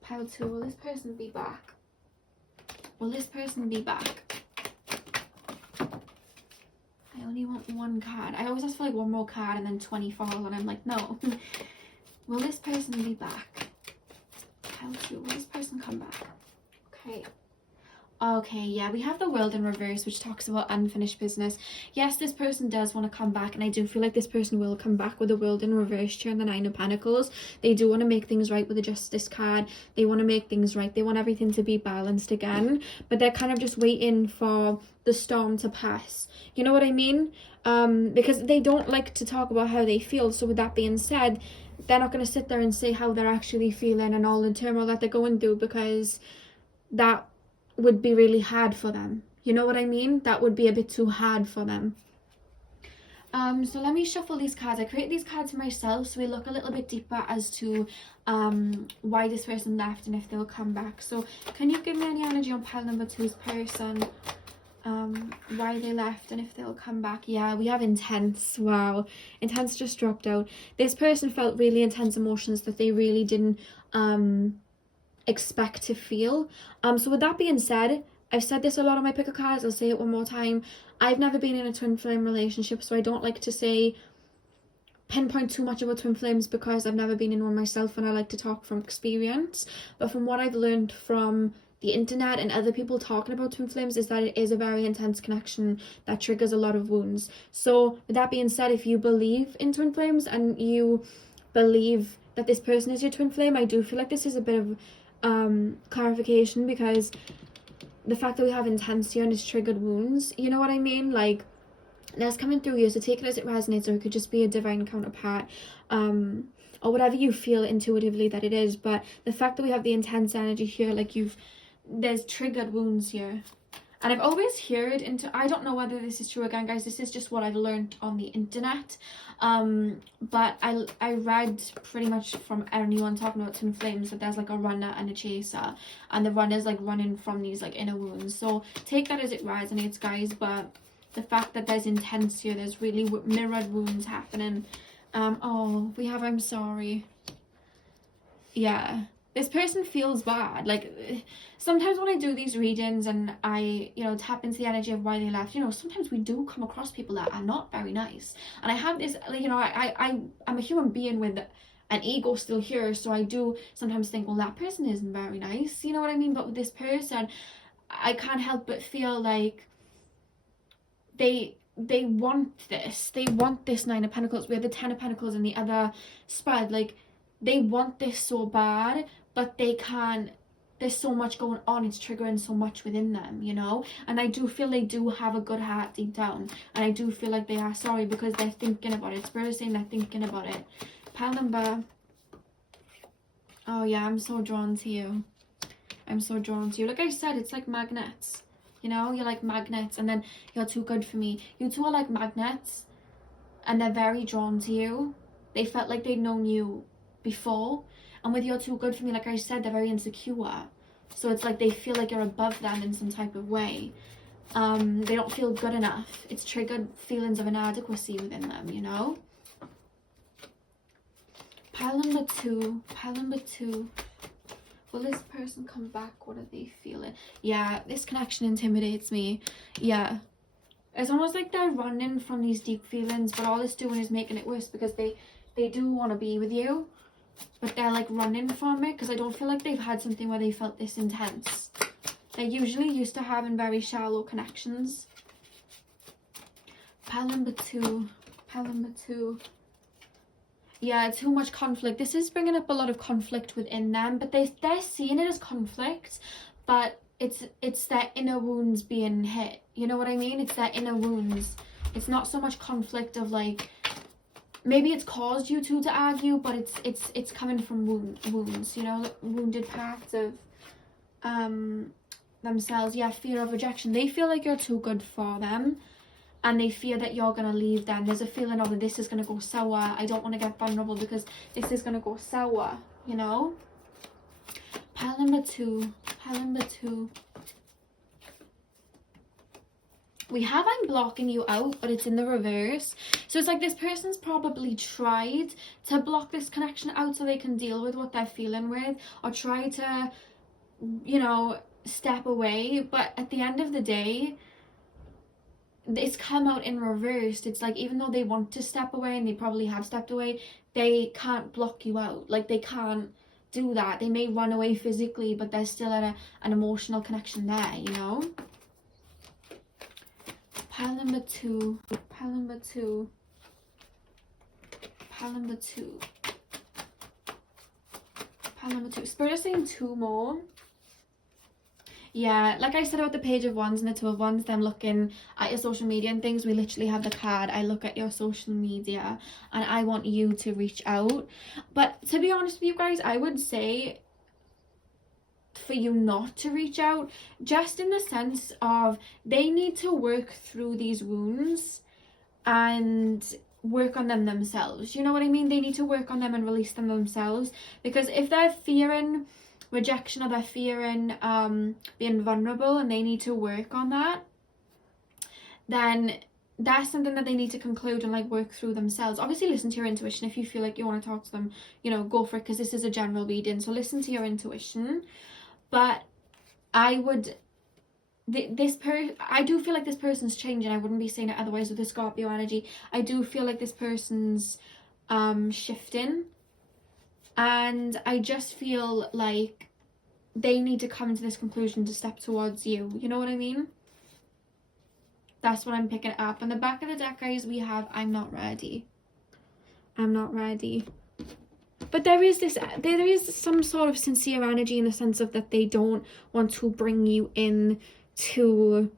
Pile 2, will this person be back? Will this person be back? I only want one card. I always ask for like one more card and then 20 fall, and I'm like, no. Will this person be back? Pile 2, will this person come back? Okay. Okay, yeah, we have the World in reverse, which talks about unfinished business. Yes, this person does want to come back, and I do feel like this person will come back with the World in reverse here and the Nine of Pentacles. They do want to make things right with the Justice card. They want to make things right. They want everything to be balanced again, but they're kind of just waiting for the storm to pass. You know what I mean? Because they don't like to talk about how they feel. So with that being said, they're not going to sit there and say how they're actually feeling and all the turmoil that they're going through, because that would be really hard for them. You know what I mean? That would be a bit too hard for them. So let me shuffle these cards. I create these cards for myself, so we look a little bit deeper as to why this person left and if they'll come back. So can you give me any energy on pile number 2's person? Why they left and if they'll come back. Yeah, we have intense. Wow, intense just dropped out. This person felt really intense emotions that they really didn't expect to feel. So with that being said, I've said this a lot on my pick of cards, I'll say it one more time. I've never been in a twin flame relationship, so I don't like to say pinpoint too much about twin flames because I've never been in one myself and I like to talk from experience. But from what I've learned from the internet and other people talking about twin flames is that it is a very intense connection that triggers a lot of wounds. So with that being said, if you believe in twin flames and you believe that this person is your twin flame, I do feel like this is a bit of clarification, because the fact that we have intense here and it's triggered wounds, you know what I mean? Like, that's coming through you, so take it as it resonates, or it could just be a divine counterpart, or whatever you feel intuitively that it is. But the fact that we have the intense energy here, like there's triggered wounds here. And I've always heard I don't know whether this is true, again guys, this is just what I've learned on the internet, but I read pretty much from anyone talking about twin flames that there's like a runner and a chaser, and the runner's like running from these like inner wounds. So take that as it resonates, guys. But the fact that there's intense here, there's really mirrored wounds happening. Oh, we have I'm sorry. Yeah, this person feels bad. Like, sometimes when I do these readings and I, you know, tap into the energy of why they left, you know, sometimes we do come across people that are not very nice. And I have this, you know, I'm a human being with an ego still here, so I do sometimes think, well, that person isn't very nice, you know what I mean? But with this person, I can't help but feel like they want this. They want this Nine of Pentacles. We have the Ten of Pentacles in the other spread. Like, they want this so bad, but they can't. There's so much going on. It's triggering so much within them, you know? And I do feel they do have a good heart deep down. And I do feel like they are sorry because they're thinking about it. Spirit is saying they're thinking about it. Pile number. Oh, yeah, I'm so drawn to you. I'm so drawn to you. Like I said, it's like magnets. You know, you're like magnets, and then you're too good for me. You two are like magnets, and they're very drawn to you. They felt like they'd known you before, and with you're too good for me, like I said, they're very insecure. So it's like they feel like you're above them in some type of way. They don't feel good enough. It's triggered feelings of inadequacy within them, you know? Pile number two. Pile number two. Will this person come back? What are they feeling? Yeah, this connection intimidates me. Yeah. It's almost like they're running from these deep feelings, but all it's doing is making it worse, because they do want to be with you, but they're like running from it, because I don't feel like they've had something where they felt this intense. They're usually used to having very shallow connections. Pile number two. Pile number two. Yeah, too much conflict. This is bringing up a lot of conflict within them, but they're seeing it as conflict, but it's their inner wounds being hit. You know what I mean? It's their inner wounds. It's not so much conflict of like, maybe it's caused you two to argue, but it's coming from wounds, you know, wounded parts of themselves. Yeah, fear of rejection. They feel like you're too good for them, and they fear that you're going to leave them. There's a feeling of this is going to go sour. I don't want to get vulnerable because this is going to go sour, you know? Pile number two. Pile number two. We have I'm blocking you out, but it's in the reverse. So it's like this person's probably tried to block this connection out so they can deal with what they're feeling with, or try to, you know, step away. But at the end of the day, it's come out in reverse. It's like, even though they want to step away, and they probably have stepped away, they can't block you out. Like, they can't do that. They may run away physically, but there's still an emotional connection there, you know? Pile number two. Pile number two. Pile number two. Pile number two. Spirit is saying two more. Yeah, like I said about the Page of Wands and the Two of Wands, them looking at your social media and things, we literally have the card, I look at your social media and I want you to reach out. But to be honest with you guys, I would say for you not to reach out, just in the sense of they need to work through these wounds and work on them themselves. You know what I mean? They need to work on them and release them themselves, because if they're fearing rejection, or they're fearing being vulnerable, and they need to work on that, then that's something that they need to conclude and like work through themselves. Obviously listen to your intuition. If you feel like you want to talk to them, you know, go for it, because this is a general reading, so listen to your intuition. But I would, I do feel like this person's changing. I wouldn't be saying it otherwise with the Scorpio energy. I do feel like this person's shifting, and I just feel like they need to come to this conclusion to step towards you. You know what I mean? That's what I'm picking up. On the back of the deck, guys, we have I'm not ready. I'm not ready. But there is some sort of sincere energy in the sense of that they don't want to bring you in to,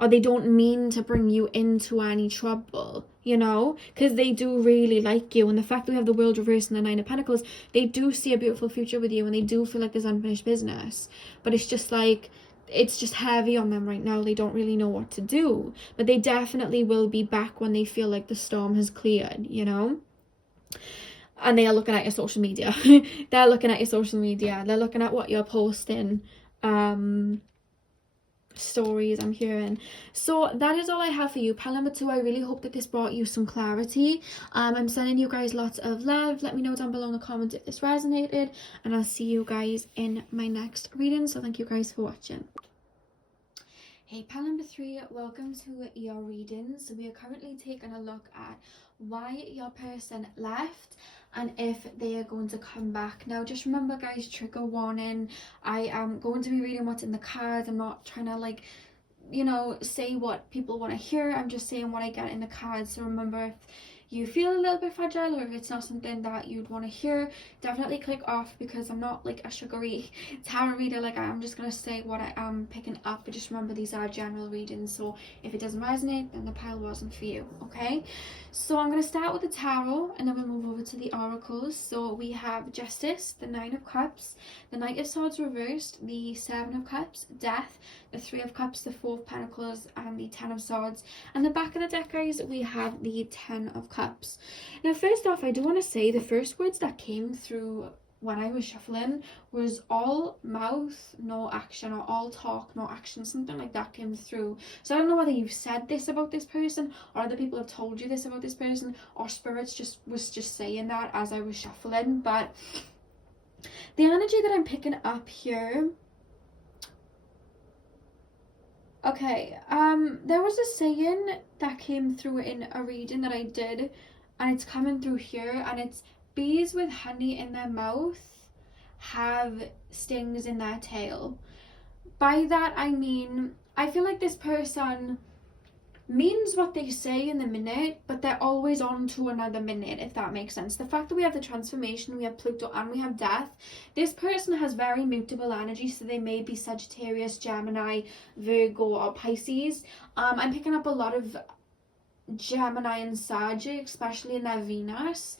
or they don't mean to bring you into any trouble, you know, because they do really like you. And the fact that we have the World reversed and the Nine of Pentacles, they do see a beautiful future with you, and they do feel like there's unfinished business. But it's just like, it's just heavy on them right now. They don't really know what to do, but they definitely will be back when they feel like the storm has cleared, you know. And they are looking at your social media. They're looking at your social media. They're looking at what you're posting. Stories I'm hearing. So that is all I have for you, pile number 2. I really hope that this brought you some clarity. I'm sending you guys lots of love. Let me know down below in the comments if this resonated, and I'll see you guys in my next reading. So thank you guys for watching. Hey, pile number 3, welcome to your reading. So we are currently taking a look at why your person left and if they are going to come back. Now just remember, guys, trigger warning, I am going to be reading what's in the cards. I'm not trying to, like, you know, say what people want to hear. I'm just saying what I get in the cards. So remember, if you feel a little bit fragile or if it's not something that you'd want to hear, definitely click off, because I'm not like a sugary tarot reader. Like, I'm just gonna say what I am picking up, but just remember these are general readings, so if it doesn't resonate, then the pile wasn't for you. Okay, so I'm gonna start with the tarot and then we'll move over to the oracles. So we have Justice, the Nine of Cups, the Knight of Swords reversed, the Seven of Cups, Death, the Three of Cups, the Four of Pentacles, and the Ten of Swords. And the back of the deck, guys, we have the Ten of Cups. Now first off, I do want to say the first words that came through when I was shuffling was all mouth, no action, or all talk, no action. Something like that came through. So I don't know whether you've said this about this person, or other people have told you this about this person, or spirits was just saying that as I was shuffling. But the energy that I'm picking up here, okay, there was a saying that came through in a reading that I did, and it's coming through here, and it's bees with honey in their mouth have stings in their tail. By that I mean, I feel like this person means what they say in the minute, but they're always on to another minute, if that makes sense. The fact that we have the transformation, we have Pluto, and we have death, this person has very mutable energy, so they may be Sagittarius, Gemini, Virgo, or Pisces. I'm picking up a lot of Gemini and Sag, especially in their Venus,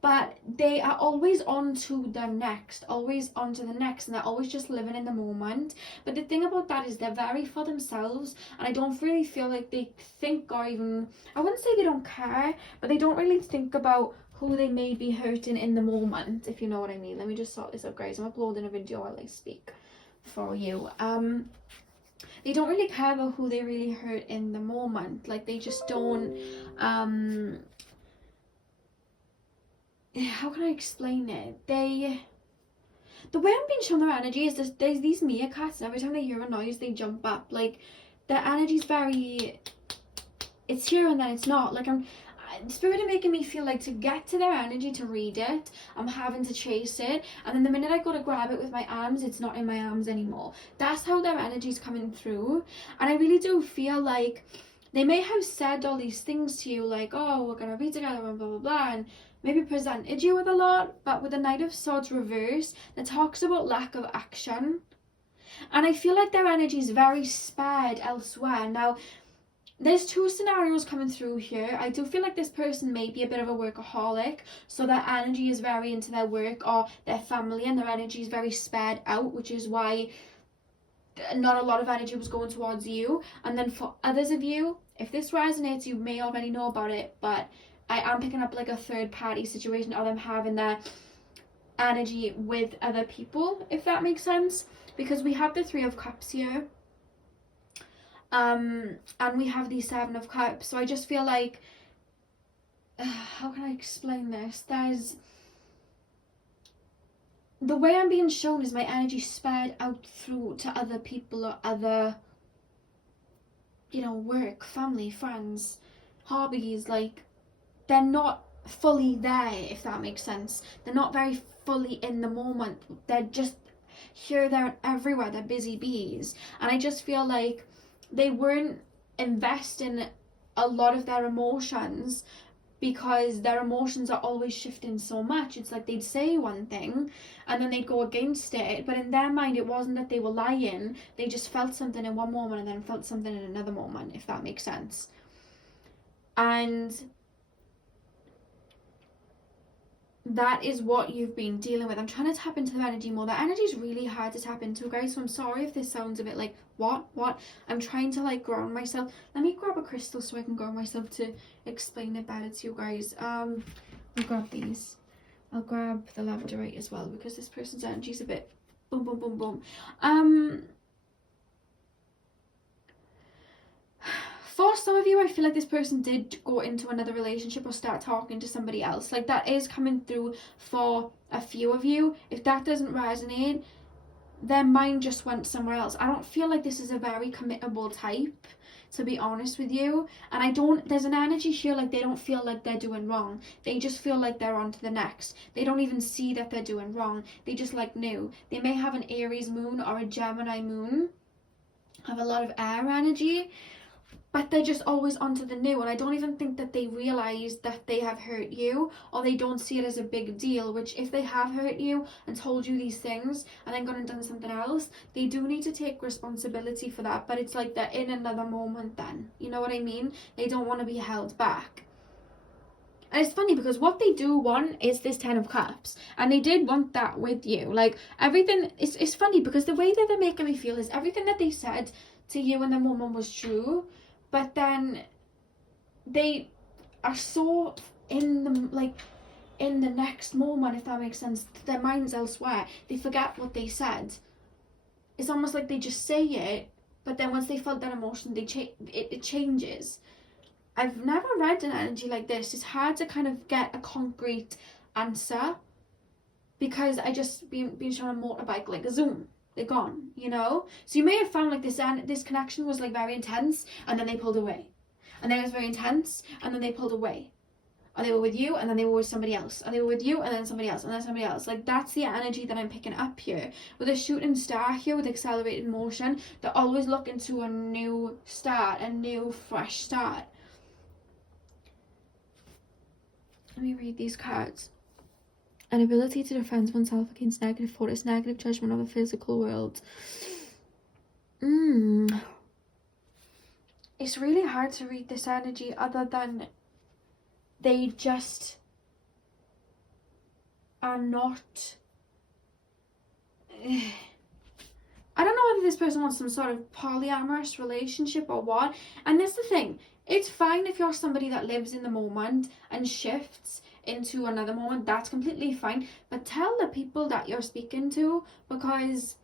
but they are always on to the next, always on to the next, and they're always just living in the moment. But the thing about that is they're very for themselves, and I don't really feel like they think, or even, I wouldn't say they don't care, but they don't really think about who they may be hurting in the moment, if you know what I mean. Let me just sort this out, guys. I'm uploading a video while I speak for you. They don't really care about who they really hurt in the moment. Like, they just don't, how can I explain it? The way I'm being shown their energy is there's these meerkats, and every time they hear a noise, they jump up. Like, their energy's very, it's here and then it's not. Like, Spirit are making me feel like to get to their energy, to read it, I'm having to chase it, and then the minute I go to grab it with my arms, it's not in my arms anymore. That's how their energy's coming through. And I really do feel like they may have said all these things to you, like, oh, we're gonna be together and blah blah blah, and maybe presented you with a lot, but with the Knight of Swords reverse, that talks about lack of action. And I feel like their energy is very spared elsewhere. Now, there's two scenarios coming through here. I do feel like this person may be a bit of a workaholic, so their energy is very into their work or their family, and their energy is very spared out, which is why not a lot of energy was going towards you. And then for others of you, if this resonates, you may already know about it, but I am picking up like a third party situation, or them having their energy with other people, if that makes sense, because we have the Three of Cups here. And we have the Seven of Cups. So I just feel like, how can I explain this? There's, the way I'm being shown is my energy spread out through to other people or other, you know, work, family, friends, hobbies. Like, they're not fully there, if that makes sense. They're not very fully in the moment. They're just here, there, and everywhere. They're busy bees. And I just feel like they weren't investing a lot of their emotions, because their emotions are always shifting so much. It's like they'd say one thing and then they'd go against it, but in their mind it wasn't that they were lying. They just felt something in one moment and then felt something in another moment, if that makes sense. And that is what you've been dealing with. I'm trying to tap into the energy more. The energy is really hard to tap into, guys, so I'm sorry if this sounds a bit like what I'm trying to like ground myself. Let me grab a crystal so I can ground myself to explain it better to you guys. I'll grab these. I'll grab the labradorite as well, because this person's energy is a bit boom boom boom boom. For some of you, I feel like this person did go into another relationship or start talking to somebody else. Like, that is coming through for a few of you. If that doesn't resonate, their mind just went somewhere else. I don't feel like this is a very committable type, to be honest with you. And there's an energy here like they don't feel like they're doing wrong. They just feel like they're on to the next. They don't even see that they're doing wrong. They just like new. They may have an Aries moon or a Gemini moon, have a lot of air energy, but they're just always onto the new. And I don't even think that they realize that they have hurt you, or they don't see it as a big deal, which if they have hurt you and told you these things and then gone and done something else, they do need to take responsibility for that. But it's like they're in another moment then, you know what I mean? They don't want to be held back. And it's funny because what they do want is this 10 of Cups, and they did want that with you. Like, everything, it's funny because the way that they're making me feel is everything that they said to you and the woman was true, but then they are so in the next moment, if that makes sense. Their mind's elsewhere. They forget what they said. It's almost like they just say it, but then once they felt that emotion, it changes. I've never read an energy like this. It's hard to kind of get a concrete answer, because I just been shown a motorbike, like a zoom. They're gone, you know? So you may have found like this connection was like very intense, and then they pulled away. And then it was very intense, and then they pulled away. Or they were with you, and then they were with somebody else. Or they were with you, and then somebody else, and then somebody else. Like, that's the energy that I'm picking up here. With a shooting star here, with accelerated motion, they're always looking to a new start, a new, fresh start. Let me read these cards. An ability to defend oneself against negative thoughts, negative judgment of the physical world. It's really hard to read this energy, other than they just are not... I don't know whether this person wants some sort of polyamorous relationship or what. And that's the thing. It's fine if you're somebody that lives in the moment and shifts into another moment. That's completely fine. But tell the people that you're speaking to, because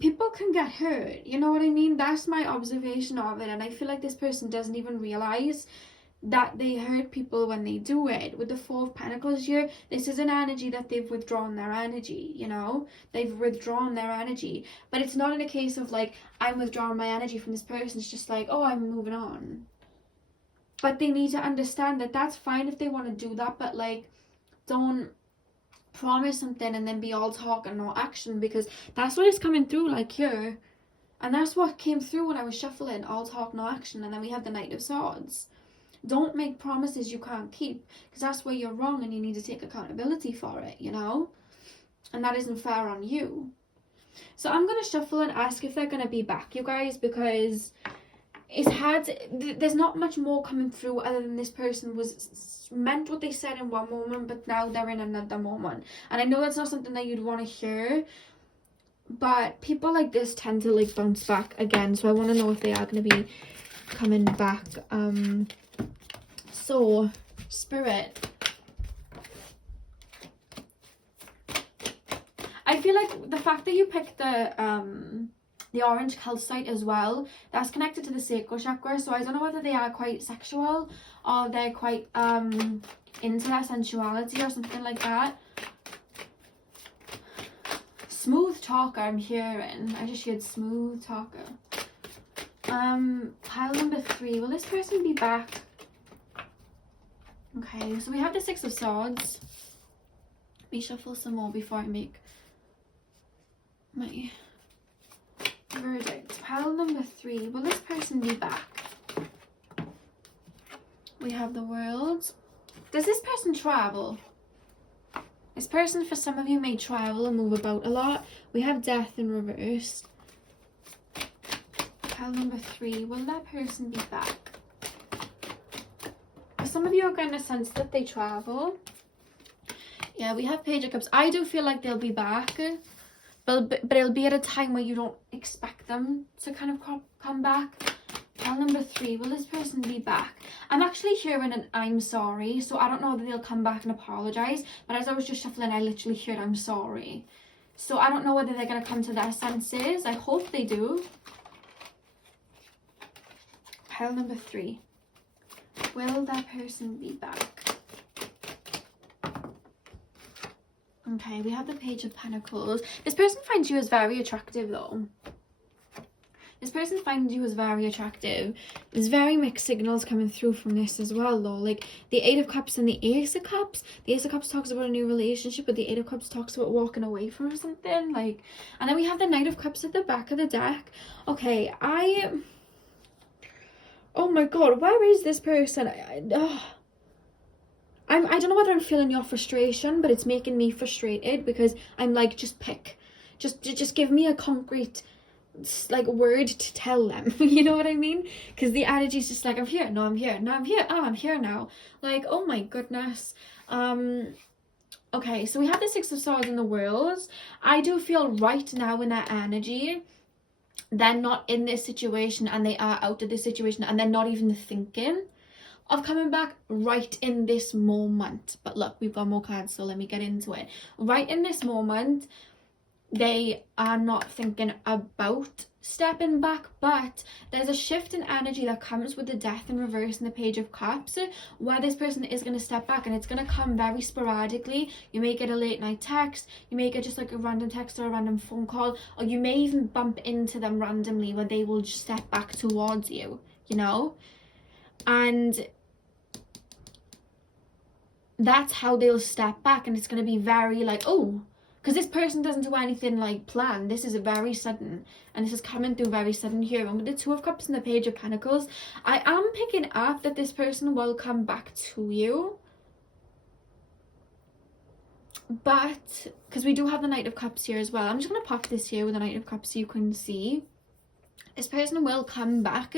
people can get hurt. You know what I mean? That's my observation of it. And I feel like this person doesn't even realize that they hurt people when they do it. With the Four of Pentacles here, this is an energy that they've withdrawn their energy, you know? They've withdrawn their energy. But it's not in a case of like, I'm withdrawing my energy from this person. It's just like, oh, I'm moving on. But they need to understand that that's fine if they want to do that, but like, don't promise something and then be all talk and no action, because that's what is coming through like here. And that's what came through when I was shuffling, all talk, no action. And then we have the Knight of Swords. Don't make promises you can't keep, because that's where you're wrong and you need to take accountability for it, you know? And that isn't fair on you. So I'm going to shuffle and ask if they're going to be back, you guys, because it's hard. There's not much more coming through other than this person was meant what they said in one moment, but now they're in another moment. And I know that's not something that you'd want to hear, but people like this tend to like bounce back again. So I want to know if they are going to be coming back. So, Spirit, I feel like the fact that you picked the orange calcite as well, that's connected to the sacral chakra. So I don't know whether they are quite sexual or they're quite into their sensuality or something like that. Smooth talker, I'm hearing. I just heard smooth talker. Pile number 3. Will this person be back? Okay, so we have the Six of Swords. Let me shuffle some more before I make my verdict. Pile number 3. Will this person be back? We have the World. Does this person travel? This person, for some of you, may travel and move about a lot. We have Death in reverse. Pile number 3. Will that person be back? For some of you are going to sense that they travel. Yeah, we have Page of Cups. I do feel like they'll be back. But it'll be at a time where you don't expect them to kind of come back. Pile number 3. Will this person be back? I'm actually hearing an I'm sorry. So I don't know whether they'll come back and apologise. But as I was just shuffling, I literally heard I'm sorry. So I don't know whether they're going to come to their senses. I hope they do. Pile number 3. Will that person be back? Okay, we have the Page of Pentacles. This person finds you as very attractive though. This person finds you as very attractive. There's very mixed signals coming through from this as well though. Like the 8 of Cups and the Ace of Cups. The Ace of Cups talks about a new relationship, but the 8 of Cups talks about walking away from something. Like, and then we have the Knight of Cups at the back of the deck. Okay, oh my god, where is this person? I don't know whether I'm feeling your frustration, but it's making me frustrated because I'm like, just pick. Just give me a concrete like word to tell them. You know what I mean? Because the energy is just like, I'm here, no I'm here, no I'm here, oh I'm here now. Like, oh my goodness. Okay, so we have the Six of Swords in the World. I do feel right now in that energy they're not in this situation and they are out of this situation and they're not even thinking of coming back right in this moment. But look, we've got more cards, so let me get into it. Right in this moment, they are not thinking about stepping back, but there's a shift in energy that comes with the Death in reverse and the Page of Cups, where this person is going to step back, and it's going to come very sporadically. You may get a late night text, you may get just like a random text or a random phone call, or you may even bump into them randomly where they will just step back towards you, you know? And that's how they'll step back, and it's going to be very like, oh, because this person doesn't do anything like planned. This is a very sudden, and this is coming through very sudden here. And with the Two of Cups and the Page of Pentacles, I am picking up that this person will come back to you. But, because we do have the Knight of Cups here as well. I'm just going to pop this here with the Knight of Cups so you can see. This person will come back.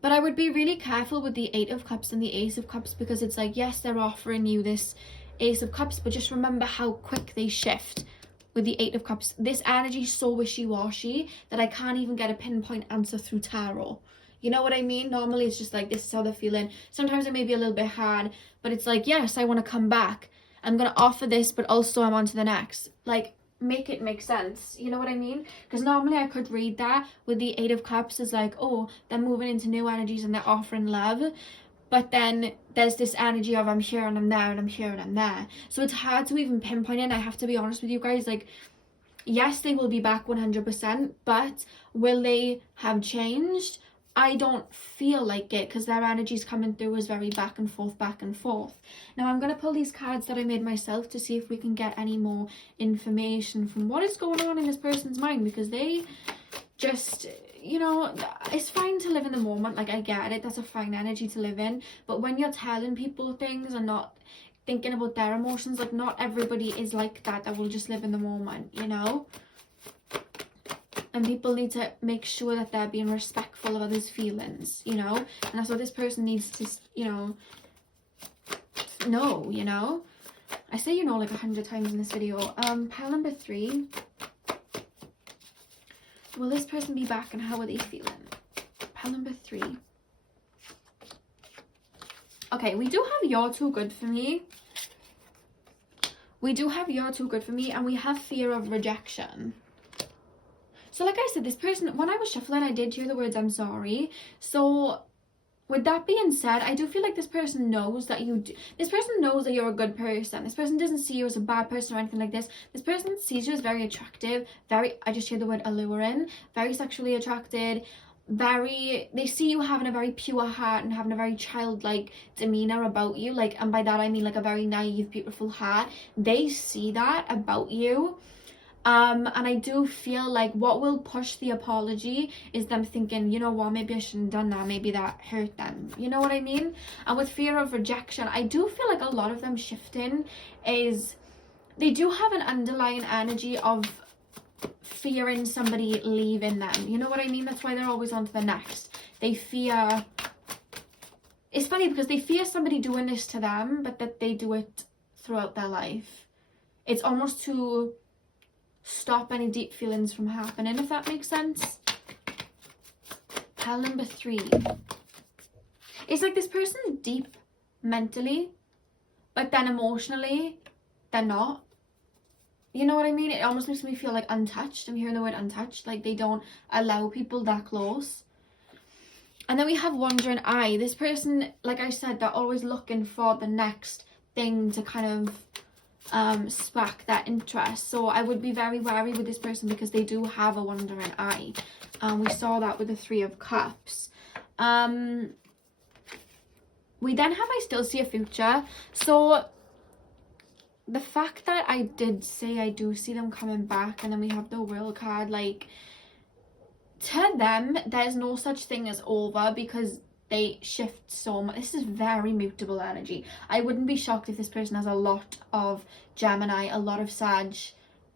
But I would be really careful with the 8 of Cups and the Ace of Cups, because it's like, yes, they're offering you this Ace of Cups, but just remember how quick they shift with the 8 of Cups. This energy is so wishy-washy that I can't even get a pinpoint answer through tarot. You know what I mean? Normally it's just like, this is how they're feeling. Sometimes it may be a little bit hard, but it's like, yes, I want to come back. I'm going to offer this, but also I'm on to the next. Like, make it make sense. You know what I mean? Because normally I could read that with the 8 of Cups as like, oh, they're moving into new energies and they're offering love. But then there's this energy of I'm here and I'm there and I'm here and I'm there. So it's hard to even pinpoint it. I have to be honest with you guys. Like, yes, they will be back 100%, but will they have changed? I don't feel like it, because their energy's coming through as very back and forth, back and forth. Now I'm going to pull these cards that I made myself to see if we can get any more information from what is going on in this person's mind, because they just, you know, it's fine to live in the moment. Like, I get it, that's a fine energy to live in, but when you're telling people things and not thinking about their emotions, like, not everybody is like that will just live in the moment, you know? And people need to make sure that they're being respectful of others' feelings, you know? And that's what this person needs to, you know, you know? I say you know like 100 times in this video. Pile number 3. Will this person be back and how are they feeling? Pile number 3. Okay, we do have You're Too Good For Me. We do have You're Too Good For Me, and we have Fear of Rejection. So like I said, this person, when I was shuffling, I did hear the words I'm sorry. So with that being said, I do feel like this person knows that this person knows that you're a good person. This person doesn't see you as a bad person or anything like this. This person sees you as very attractive, I just hear the word alluring, very sexually attracted, they see you having a very pure heart and having a very childlike demeanor about you, like, and by that I mean like a very naive, beautiful heart. They see that about you. And I do feel like what will push the apology is them thinking, you know what, maybe I shouldn't have done that, maybe that hurt them, you know what I mean? And with fear of rejection, I do feel like a lot of them shifting is they do have an underlying energy of fearing somebody leaving them, you know what I mean? That's why they're always on to the next. They fear, it's funny because they fear somebody doing this to them, but that they do it throughout their life. It's almost to stop any deep feelings from happening, if that makes sense. Pile number 3. It's like this person's deep mentally, but then emotionally they're not. You know what I mean? It almost makes me feel like untouched. I'm hearing the word untouched, like they don't allow people that close. And then we have wandering eye. This person, like I said, they're always looking for the next thing to kind of spark that interest. So I would be very wary with this person because they do have a wandering eye. We saw that with the 3 of Cups. We then have I still see a future. So the fact that I did say I do see them coming back, and then we have the World card, like, to them there's no such thing as over because they shift so much. This is very mutable energy. I wouldn't be shocked if this person has a lot of Gemini, a lot of Sag,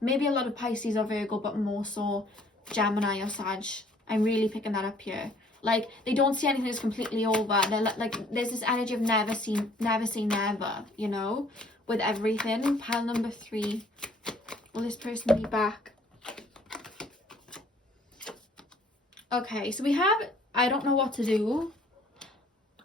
maybe a lot of Pisces or Virgo, but more so Gemini or Sag. I'm really picking that up here. Like, they don't see anything as completely over. They're like, there's this energy of never say never, you know, with everything. Pile number 3. Will this person be back? Okay, so we have, I don't know what to do.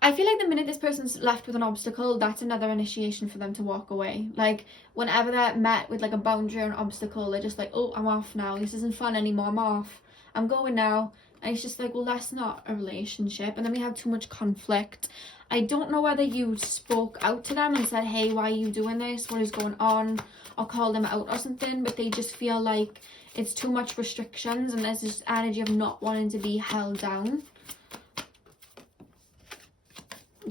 I feel like the minute this person's left with an obstacle, that's another initiation for them to walk away. Like, whenever they're met with like a boundary or an obstacle, they're just like, oh, I'm off now. This isn't fun anymore. I'm off. I'm going now. And it's just like, well, that's not a relationship. And then we have too much conflict. I don't know whether you spoke out to them and said, hey, why are you doing this? What is going on? Or called them out or something. But they just feel like it's too much restrictions. And there's this energy of not wanting to be held down.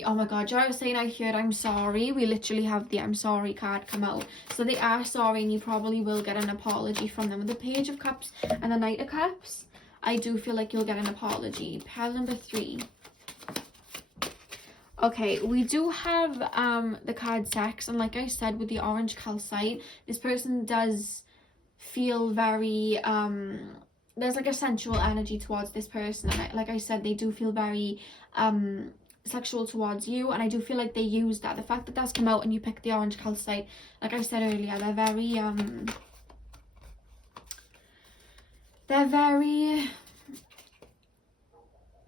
Oh my god, Jara was saying I heard I'm sorry. We literally have the I'm sorry card come out. So they are sorry and you probably will get an apology from them. With the Page of Cups and the Knight of Cups, I do feel like you'll get an apology. Pile number 3. Okay, we do have the card Sex, and like I said with the orange calcite, this person does feel very there's like a sensual energy towards this person, and like I said, they do feel very sexual towards you, and I do feel like they use that. The fact that that's come out and you picked the orange calcite, like I said earlier,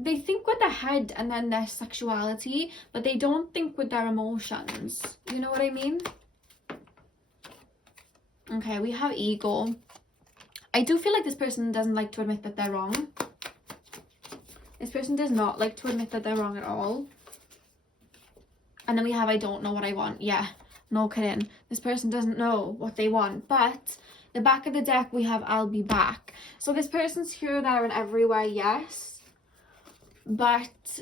they think with their head and then their sexuality, but they don't think with their emotions. You know what I mean? Okay, we have ego. I do feel like this person doesn't like to admit that they're wrong. This person does not like to admit that they're wrong at all. And then we have I don't know what I want. Yeah, no kidding. This person doesn't know what they want. But the back of the deck, we have I'll be back. So this person's here, there, and everywhere, yes. But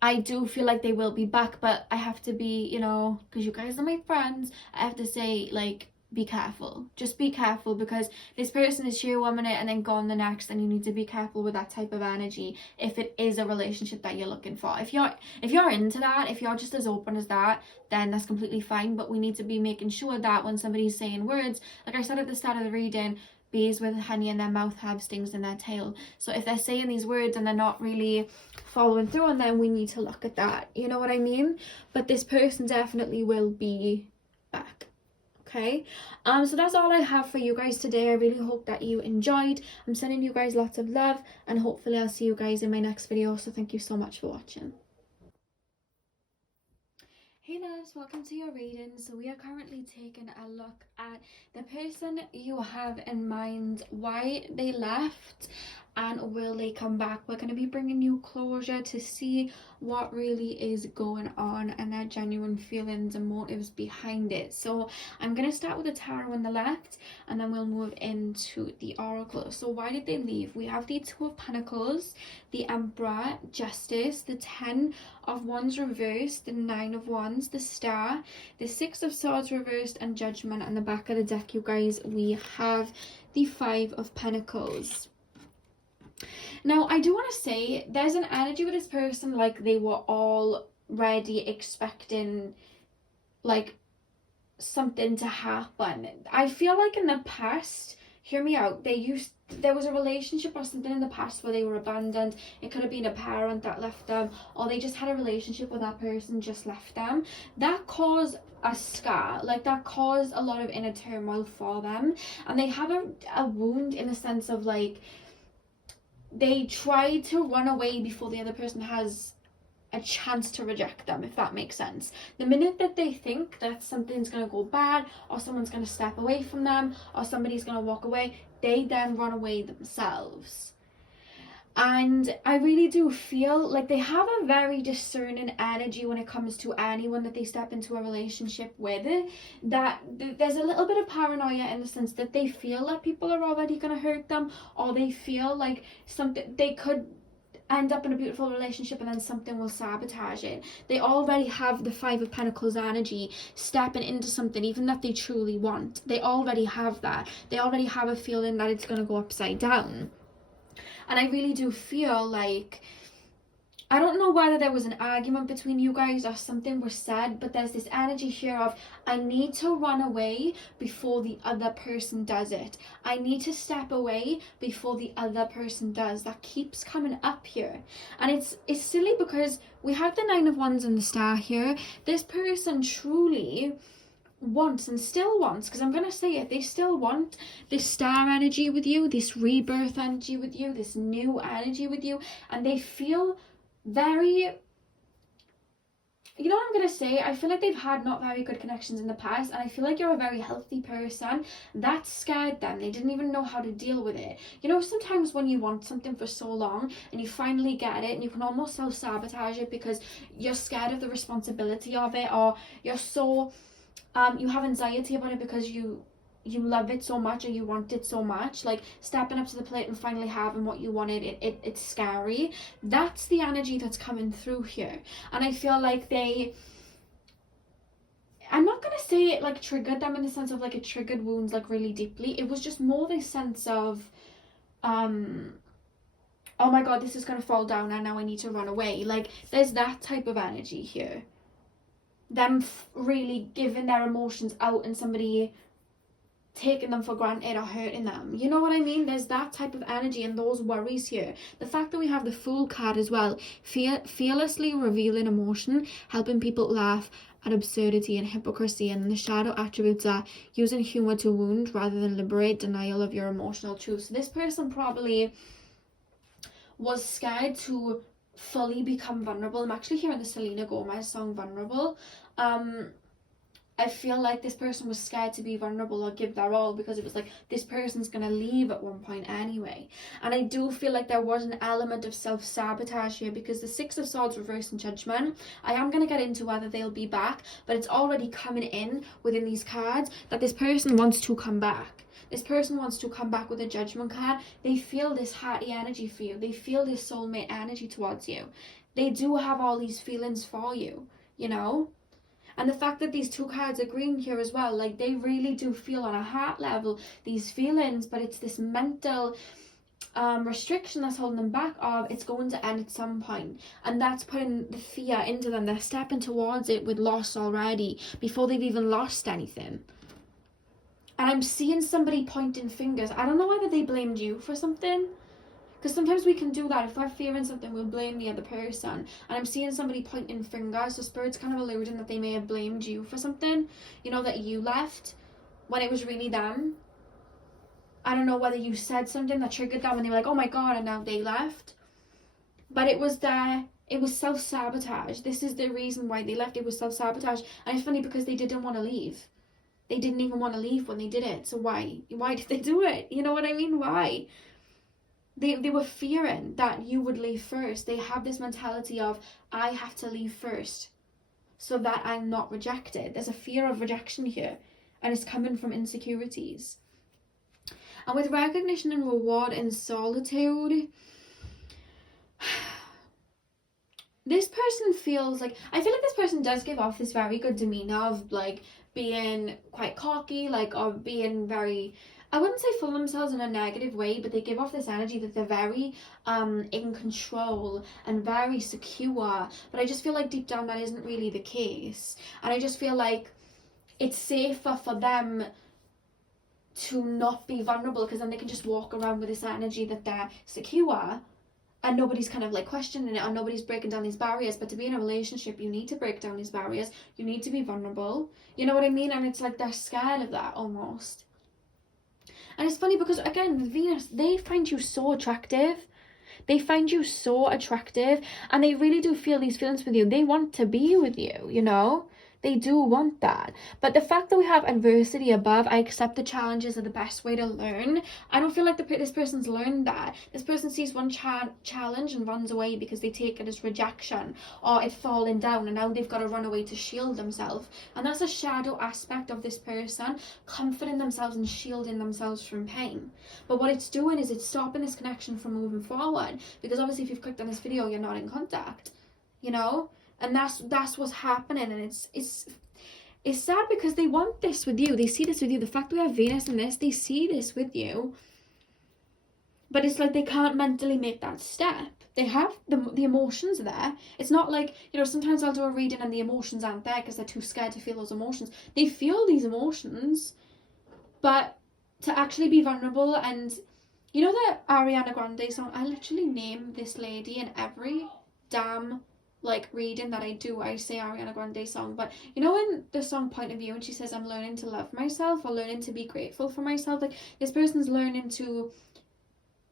I do feel like they will be back. But I have to be, you know, because you guys are my friends, I have to say, like, be careful. Just be careful, because this person is here 1 minute and then gone the next, and you need to be careful with that type of energy if it is a relationship that you're looking for. If you're into that, if you're just as open as that, then that's completely fine. But we need to be making sure that when somebody's saying words, like I said at the start of the reading, bees with honey in their mouth have stings in their tail. So if they're saying these words and they're not really following through on them, we need to look at that. You know what I mean? But this person definitely will be back. Okay, so that's all I have for you guys today. I really hope that you enjoyed. I'm sending you guys lots of love, and hopefully I'll see you guys in my next video. So thank you so much for watching. Hey loves, welcome to your reading. So we are currently taking a look at the person you have in mind, why they left, and will they come back? We're going to be bringing you closure to see what really is going on and their genuine feelings and motives behind it. So I'm going to start with the tarot on the left, and then we'll move into the oracle. So why did they leave? We have the Two of Pentacles, the Emperor, Justice, the Ten of Wands reversed, the Nine of Wands, the Star, the Six of Swords reversed, and Judgment. And the back of the deck, you guys, we have the Five of Pentacles. Now, I do want to say there's an energy with this person like they were already expecting like something to happen. I feel like in the past, hear me out, there was a relationship or something in the past where they were abandoned. It could have been a parent that left them, or they just had a relationship where that person just left them. That caused a scar, like that caused a lot of inner turmoil for them, and they have a wound in the sense of like they try to run away before the other person has a chance to reject them, if that makes sense. The minute that they think that something's going to go bad, or someone's going to step away from them, or somebody's going to walk away, they then run away themselves. And I really do feel like they have a very discerning energy when it comes to anyone that they step into a relationship with. That there's a little bit of paranoia in the sense that they feel that people are already going to hurt them, or they feel like something they could end up in a beautiful relationship and then something will sabotage it. They already have the Five of Pentacles energy stepping into something even that they truly want. They already have that. They already have a feeling that it's going to go upside down. And I really do feel like, I don't know whether there was an argument between you guys or something was said, but there's this energy here of, I need to run away before the other person does it. I need to step away before the other person does. That keeps coming up here. And it's silly because we have the Nine of Wands and the Star here. This person truly wants and still wants, because I'm going to say it, they still want this star energy with you, this rebirth energy with you, this new energy with you, and they feel very, you know what I'm going to say, I feel like they've had not very good connections in the past, and I feel like you're a very healthy person. That scared them. They didn't even know how to deal with it. You know, sometimes when you want something for so long and you finally get it, and you can almost self-sabotage it because you're scared of the responsibility of it, or you're so you have anxiety about it because you love it so much, or you want it so much, like stepping up to the plate and finally having what you wanted, it's scary. That's the energy that's coming through here. And I feel like I'm not gonna say it like triggered them in the sense of like it triggered wounds like really deeply. It was just more this sense of oh my god, this is gonna fall down and now I need to run away. Like there's that type of energy here. Them really giving their emotions out and somebody taking them for granted or hurting them. You know what I mean? There's that type of energy and those worries here. The fact that we have the Fool card as well, fearlessly revealing emotion, helping people laugh at absurdity and hypocrisy, and the shadow attributes are using humor to wound rather than liberate, denial of your emotional truth. So this person probably was scared to fully become vulnerable. I'm actually hearing the Selena Gomez song Vulnerable. I feel like this person was scared to be vulnerable or give their all because it was like, this person's gonna leave at one point anyway. And I do feel like there was an element of self-sabotage here because the Six of Swords reverse and Judgment, I am gonna get into whether they'll be back, but it's already coming in within these cards that this person wants to come back. This person wants to come back with a Judgment card. They feel this hearty energy for you. They feel this soulmate energy towards you. They do have all these feelings for you, you know? And the fact that these two cards are green here as well, like they really do feel on a heart level these feelings, but it's this mental restriction that's holding them back of it's going to end at some point, and that's putting the fear into them. They're stepping towards it with loss already before they've even lost anything. And I'm seeing somebody pointing fingers. I don't know whether they blamed you for something, because sometimes we can do that. If we're fearing something, we'll blame the other person. And I'm seeing somebody pointing fingers, so Spirit's kind of alluding that they may have blamed you for something, you know, that you left when it was really them. I don't know whether you said something that triggered them and they were like, oh my god, and now they left. But it was self-sabotage. This is the reason why they left. It was self-sabotage. And it's funny because they didn't want to leave. They didn't even want to leave when they did it. So why did they do it? You know what I mean? Why? They were fearing that you would leave first. They have this mentality of, I have to leave first so that I'm not rejected. There's a fear of rejection here, and it's coming from insecurities. And with recognition and reward and solitude, this person feels like, I feel like this person does give off this very good demeanor of like being quite cocky, like, or being very, I wouldn't say full of themselves in a negative way, but they give off this energy that they're very in control and very secure. But I just feel like deep down that isn't really the case. And I just feel like it's safer for them to not be vulnerable, because then they can just walk around with this energy that they're secure and nobody's kind of like questioning it, and nobody's breaking down these barriers. But to be in a relationship, you need to break down these barriers. You need to be vulnerable. You know what I mean? And it's like they're scared of that almost. And it's funny because, again, with Venus, they find you so attractive. They find you so attractive, and they really do feel these feelings with you. They want to be with you, you know? They do want that. But the fact that we have adversity above, I accept the challenges are the best way to learn. I don't feel like this person's learned that. This person sees one challenge and runs away because they take it as rejection or it falling down, and now they've got to run away to shield themselves. And that's a shadow aspect of this person, comforting themselves and shielding themselves from pain. But what it's doing is it's stopping this connection from moving forward, because obviously if you've clicked on this video, you're not in contact, you know? And that's what's happening. And it's sad because they want this with you. They see this with you. The fact that we have Venus in this, they see this with you. But it's like they can't mentally make that step. They have the emotions there. It's not like, you know, sometimes I'll do a reading and the emotions aren't there because they're too scared to feel those emotions. They feel these emotions, but to actually be vulnerable. And you know the Ariana Grande song? I literally name this lady in every damn like reading that I do. I say Ariana Grande song. But you know in the song Point of View, and she says I'm learning to love myself, or learning to be grateful for myself, like this person's learning to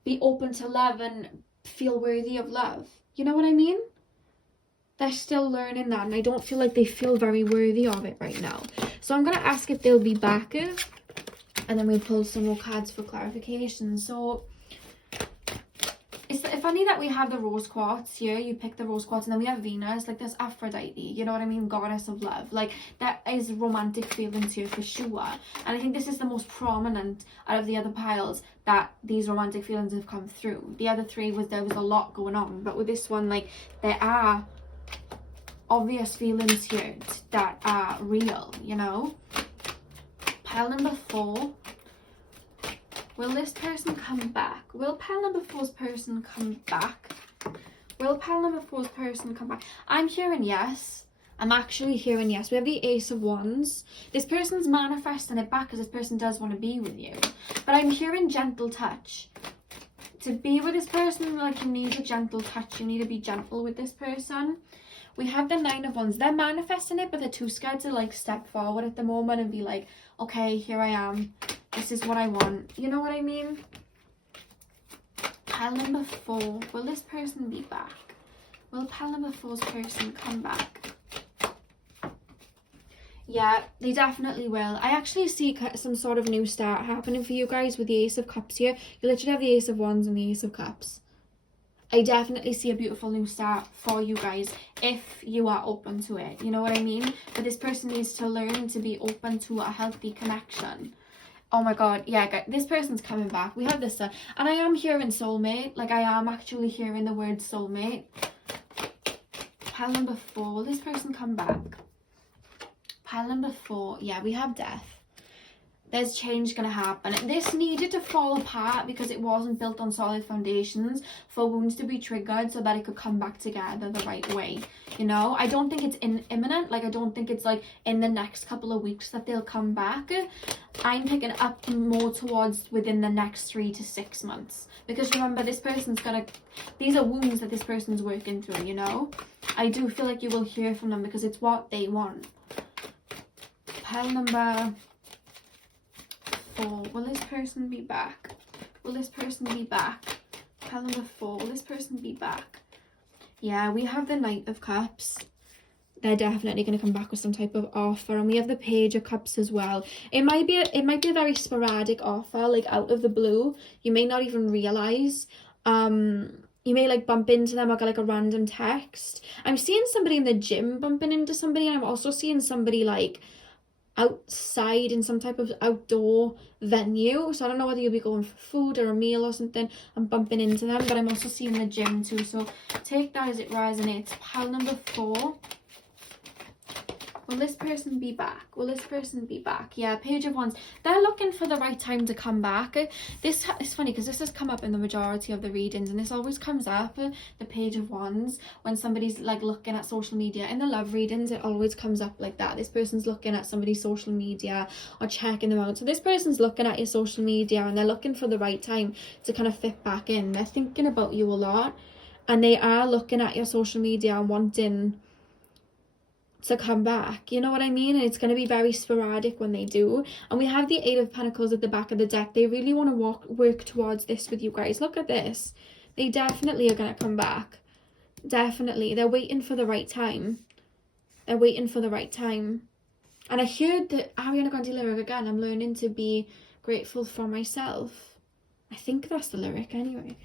be open to love and feel worthy of love. You know what I mean? They're still learning that, and I don't feel like they feel very worthy of it right now. So I'm gonna ask if they'll be back, and then we'll pull some more cards for clarification. So it's funny that we have the rose quartz here. You pick the rose quartz, and then we have Venus. Like, there's Aphrodite, you know what I mean? Goddess of love. Like, that is romantic feelings here for sure. And I think this is the most prominent out of the other piles that these romantic feelings have come through. The other three there was a lot going on. But with this one, like, there are obvious feelings here that are real, you know? Pile number 4. Will this person come back? Will pile number 4's person come back? Will pile number 4's person come back? I'm hearing yes. I'm actually hearing yes. We have the Ace of Wands. This person's manifesting it back because this person does want to be with you. But I'm hearing gentle touch. To be with this person, like, you need a gentle touch. You need to be gentle with this person. We have the 9 of Wands. They're manifesting it, but they're too scared to, like, step forward at the moment and be like, okay, here I am. This is what I want. You know what I mean? Pile number 4. Will this person be back? Will pile number 4's person come back? Yeah, they definitely will. I actually see some sort of new start happening for you guys with the Ace of Cups here. You literally have the Ace of Wands and the Ace of Cups. I definitely see a beautiful new start for you guys if you are open to it. You know what I mean? But this person needs to learn to be open to a healthy connection. Oh my god, yeah, guys, this person's coming back. We have this, and I am hearing soulmate. Like, I am actually hearing the word soulmate. Pile number 4. Will this person come back? Pile number 4. Yeah, we have death. There's change going to happen. This needed to fall apart because it wasn't built on solid foundations for wounds to be triggered so that it could come back together the right way. You know, I don't think it's imminent. Like, I don't think it's like in the next couple of weeks that they'll come back. I'm picking up more towards within the next 3 to 6 months. Because remember, this person's gonna, these are wounds that this person's working through, you know. I do feel like you will hear from them because it's what they want. Pile number 4. Will this person be back? Will this person be back? Pile number 4. Will this person be back? Yeah, we have the Knight of Cups. They're definitely going to come back with some type of offer. And we have the Page of Cups as well. It might be a very sporadic offer, like out of the blue. You may not even realise. You may like bump into them or get like a random text. I'm seeing somebody in the gym bumping into somebody, and I'm also seeing somebody like outside in some type of outdoor venue. So I don't know whether you'll be going for food or a meal or something and bumping into them, but I'm also seeing the gym too. So take that as it resonates. Pile number 4. Will this person be back? Will this person be back? Yeah, Page of Wands. They're looking for the right time to come back. This is funny because this has come up in the majority of the readings, and this always comes up, the Page of Wands, when somebody's like looking at social media. In the love readings, it always comes up like that. This person's looking at somebody's social media or checking them out. So this person's looking at your social media and they're looking for the right time to kind of fit back in. They're thinking about you a lot, and they are looking at your social media and wanting to come back, you know what I mean? And it's going to be very sporadic when they do. And we have the 8 of Pentacles at the back of the deck. They really want to work towards this with you guys. Look at this. They definitely are going to come back. Definitely. They're waiting for the right time. They're waiting for the right time. And I heard that Ariana Grande lyric again. I'm learning to be grateful for myself. I think that's the lyric anyway.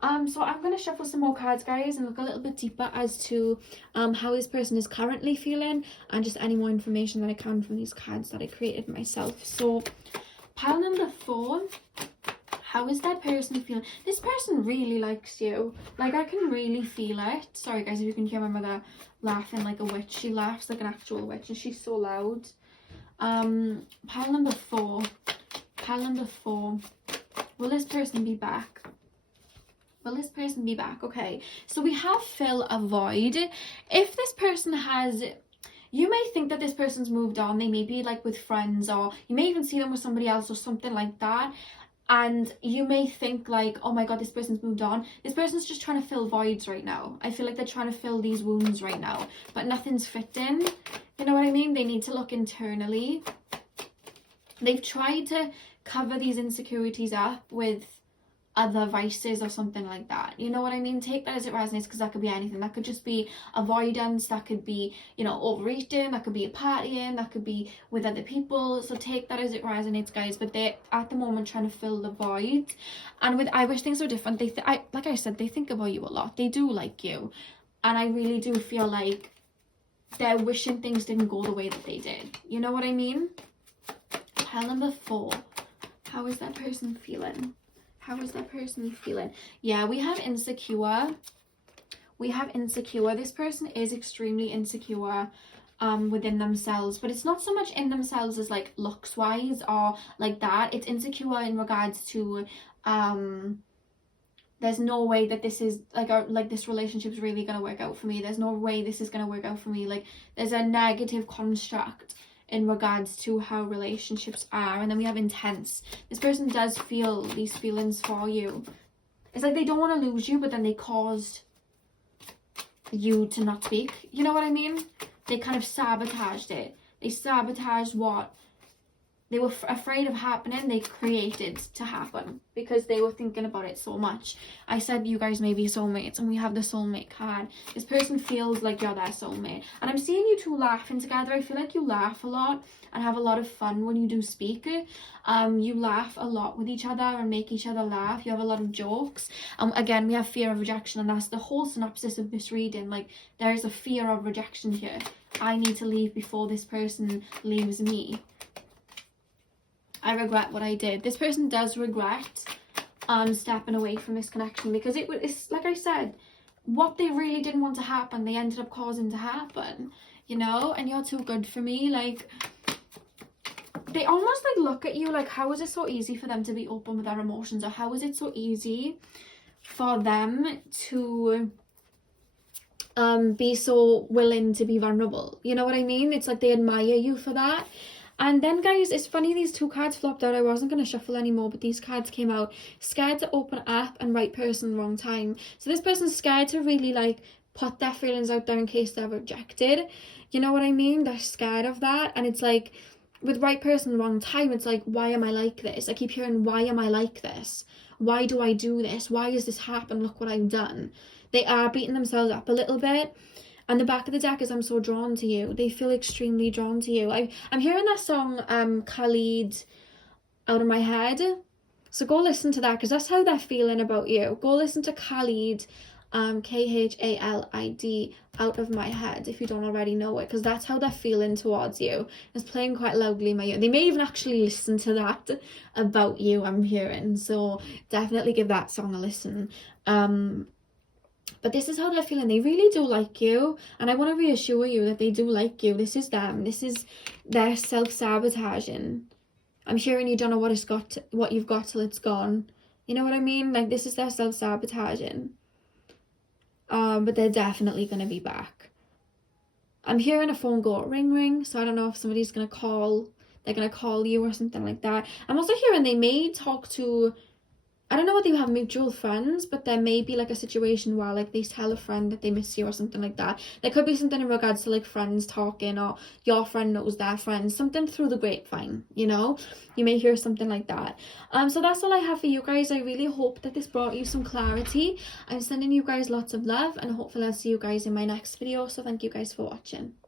So I'm going to shuffle some more cards, guys, and look a little bit deeper as to how this person is currently feeling, and just any more information that I can from these cards that I created myself. So pile number 4, how is that person feeling? This person really likes you. Like, I can really feel it. Sorry, guys, if you can hear my mother laughing like a witch. She laughs like an actual witch, and she's so loud. Pile number 4. Pile number 4. Will this person be back? Will this person be back? Okay, so we have fill a void. If this person has, you may think that this person's moved on. They may be like with friends, or you may even see them with somebody else or something like that. And you may think like, oh my god, this person's moved on. This person's just trying to fill voids right now. I feel like they're trying to fill these wounds right now, but nothing's fitting. You know what I mean? They need to look internally. They've tried to cover these insecurities up with other vices or something like that. You know what I mean? Take that as it resonates, because that could be anything. That could just be avoidance, that could be, you know, overeating, that could be partying, that could be with other people. So take that as it resonates, guys. But they're at the moment trying to fill the void. And with I Wish Things Were Different, like I said, they think about you a lot. They do like you. And I really do feel like they're wishing things didn't go the way that they did. You know what I mean? Pile number 4. How is that person feeling? How is that person feeling? Yeah, we have insecure. We have insecure. This person is extremely insecure within themselves, but it's not so much in themselves as like looks wise or like that. It's insecure in regards to there's no way that this is like this relationship's really gonna work out for me. There's no way this is gonna work out for me. Like, there's a negative construct in regards to how relationships are. And then we have intense. This person does feel these feelings for you. It's like they don't want to lose you, but then they caused you to not speak. You know what I mean? They kind of sabotaged it. They sabotaged what they were afraid of happening. They created to happen because they were thinking about it so much. I said you guys may be soulmates, and we have the soulmate card. This person feels like you're their soulmate, and I'm seeing you two laughing together. I feel like you laugh a lot and have a lot of fun when you do speak. You laugh a lot with each other and make each other laugh. You have a lot of jokes. Again, we have fear of rejection, and that's the whole synopsis of this reading. Like, there is a fear of rejection here. I need to leave before this person leaves me. I regret what I did. This person does regret stepping away from this connection, because it's like I said, what they really didn't want to happen, they ended up causing to happen, you know. And you're too good for me. Like, they almost like look at you like, how is it so easy for them to be open with their emotions, or how is it so easy for them to be so willing to be vulnerable? You know what I mean? It's like they admire you for that. And then, guys, it's funny, these 2 cards flopped out. I wasn't going to shuffle anymore, but these cards came out. Scared to open up and right person, wrong time. So this person's scared to really, like, put their feelings out there in case they're rejected. You know what I mean? They're scared of that. And it's like, with right person, wrong time, it's like, why am I like this? I keep hearing, why am I like this? Why do I do this? Why has this happened? Look what I've done. They are beating themselves up a little bit. And the back of the deck is, I'm so drawn to you. They feel extremely drawn to you. I'm hearing that song, Khalid, out of my head. So go listen to that, because that's how they're feeling about you. Go listen to Khalid, Khalid, Out of My Head, if you don't already know it, because that's how they're feeling towards you. It's playing quite loudly in my ear. They may even actually listen to that about you, I'm hearing. So definitely give that song a listen. But this is how they're feeling. They really do like you, and I want to reassure you that they do like you. This is them. This is their self-sabotaging. I'm hearing you don't know what you've got till it's gone. You know what I mean? Like, this is their self-sabotaging. But they're definitely going to be back. I'm hearing a phone go ring ring, so I don't know if somebody's going to call. They're going to call you or something like that. I'm also hearing they may talk to, I don't know what they have, mutual friends, but there may be like a situation where like they tell a friend that they miss you or something like that. There could be something in regards to like friends talking, or your friend knows their friend, something through the grapevine, you know? You may hear something like that. So that's all I have for you guys. I really hope that this brought you some clarity. I'm sending you guys lots of love, and hopefully I'll see you guys in my next video. So thank you guys for watching.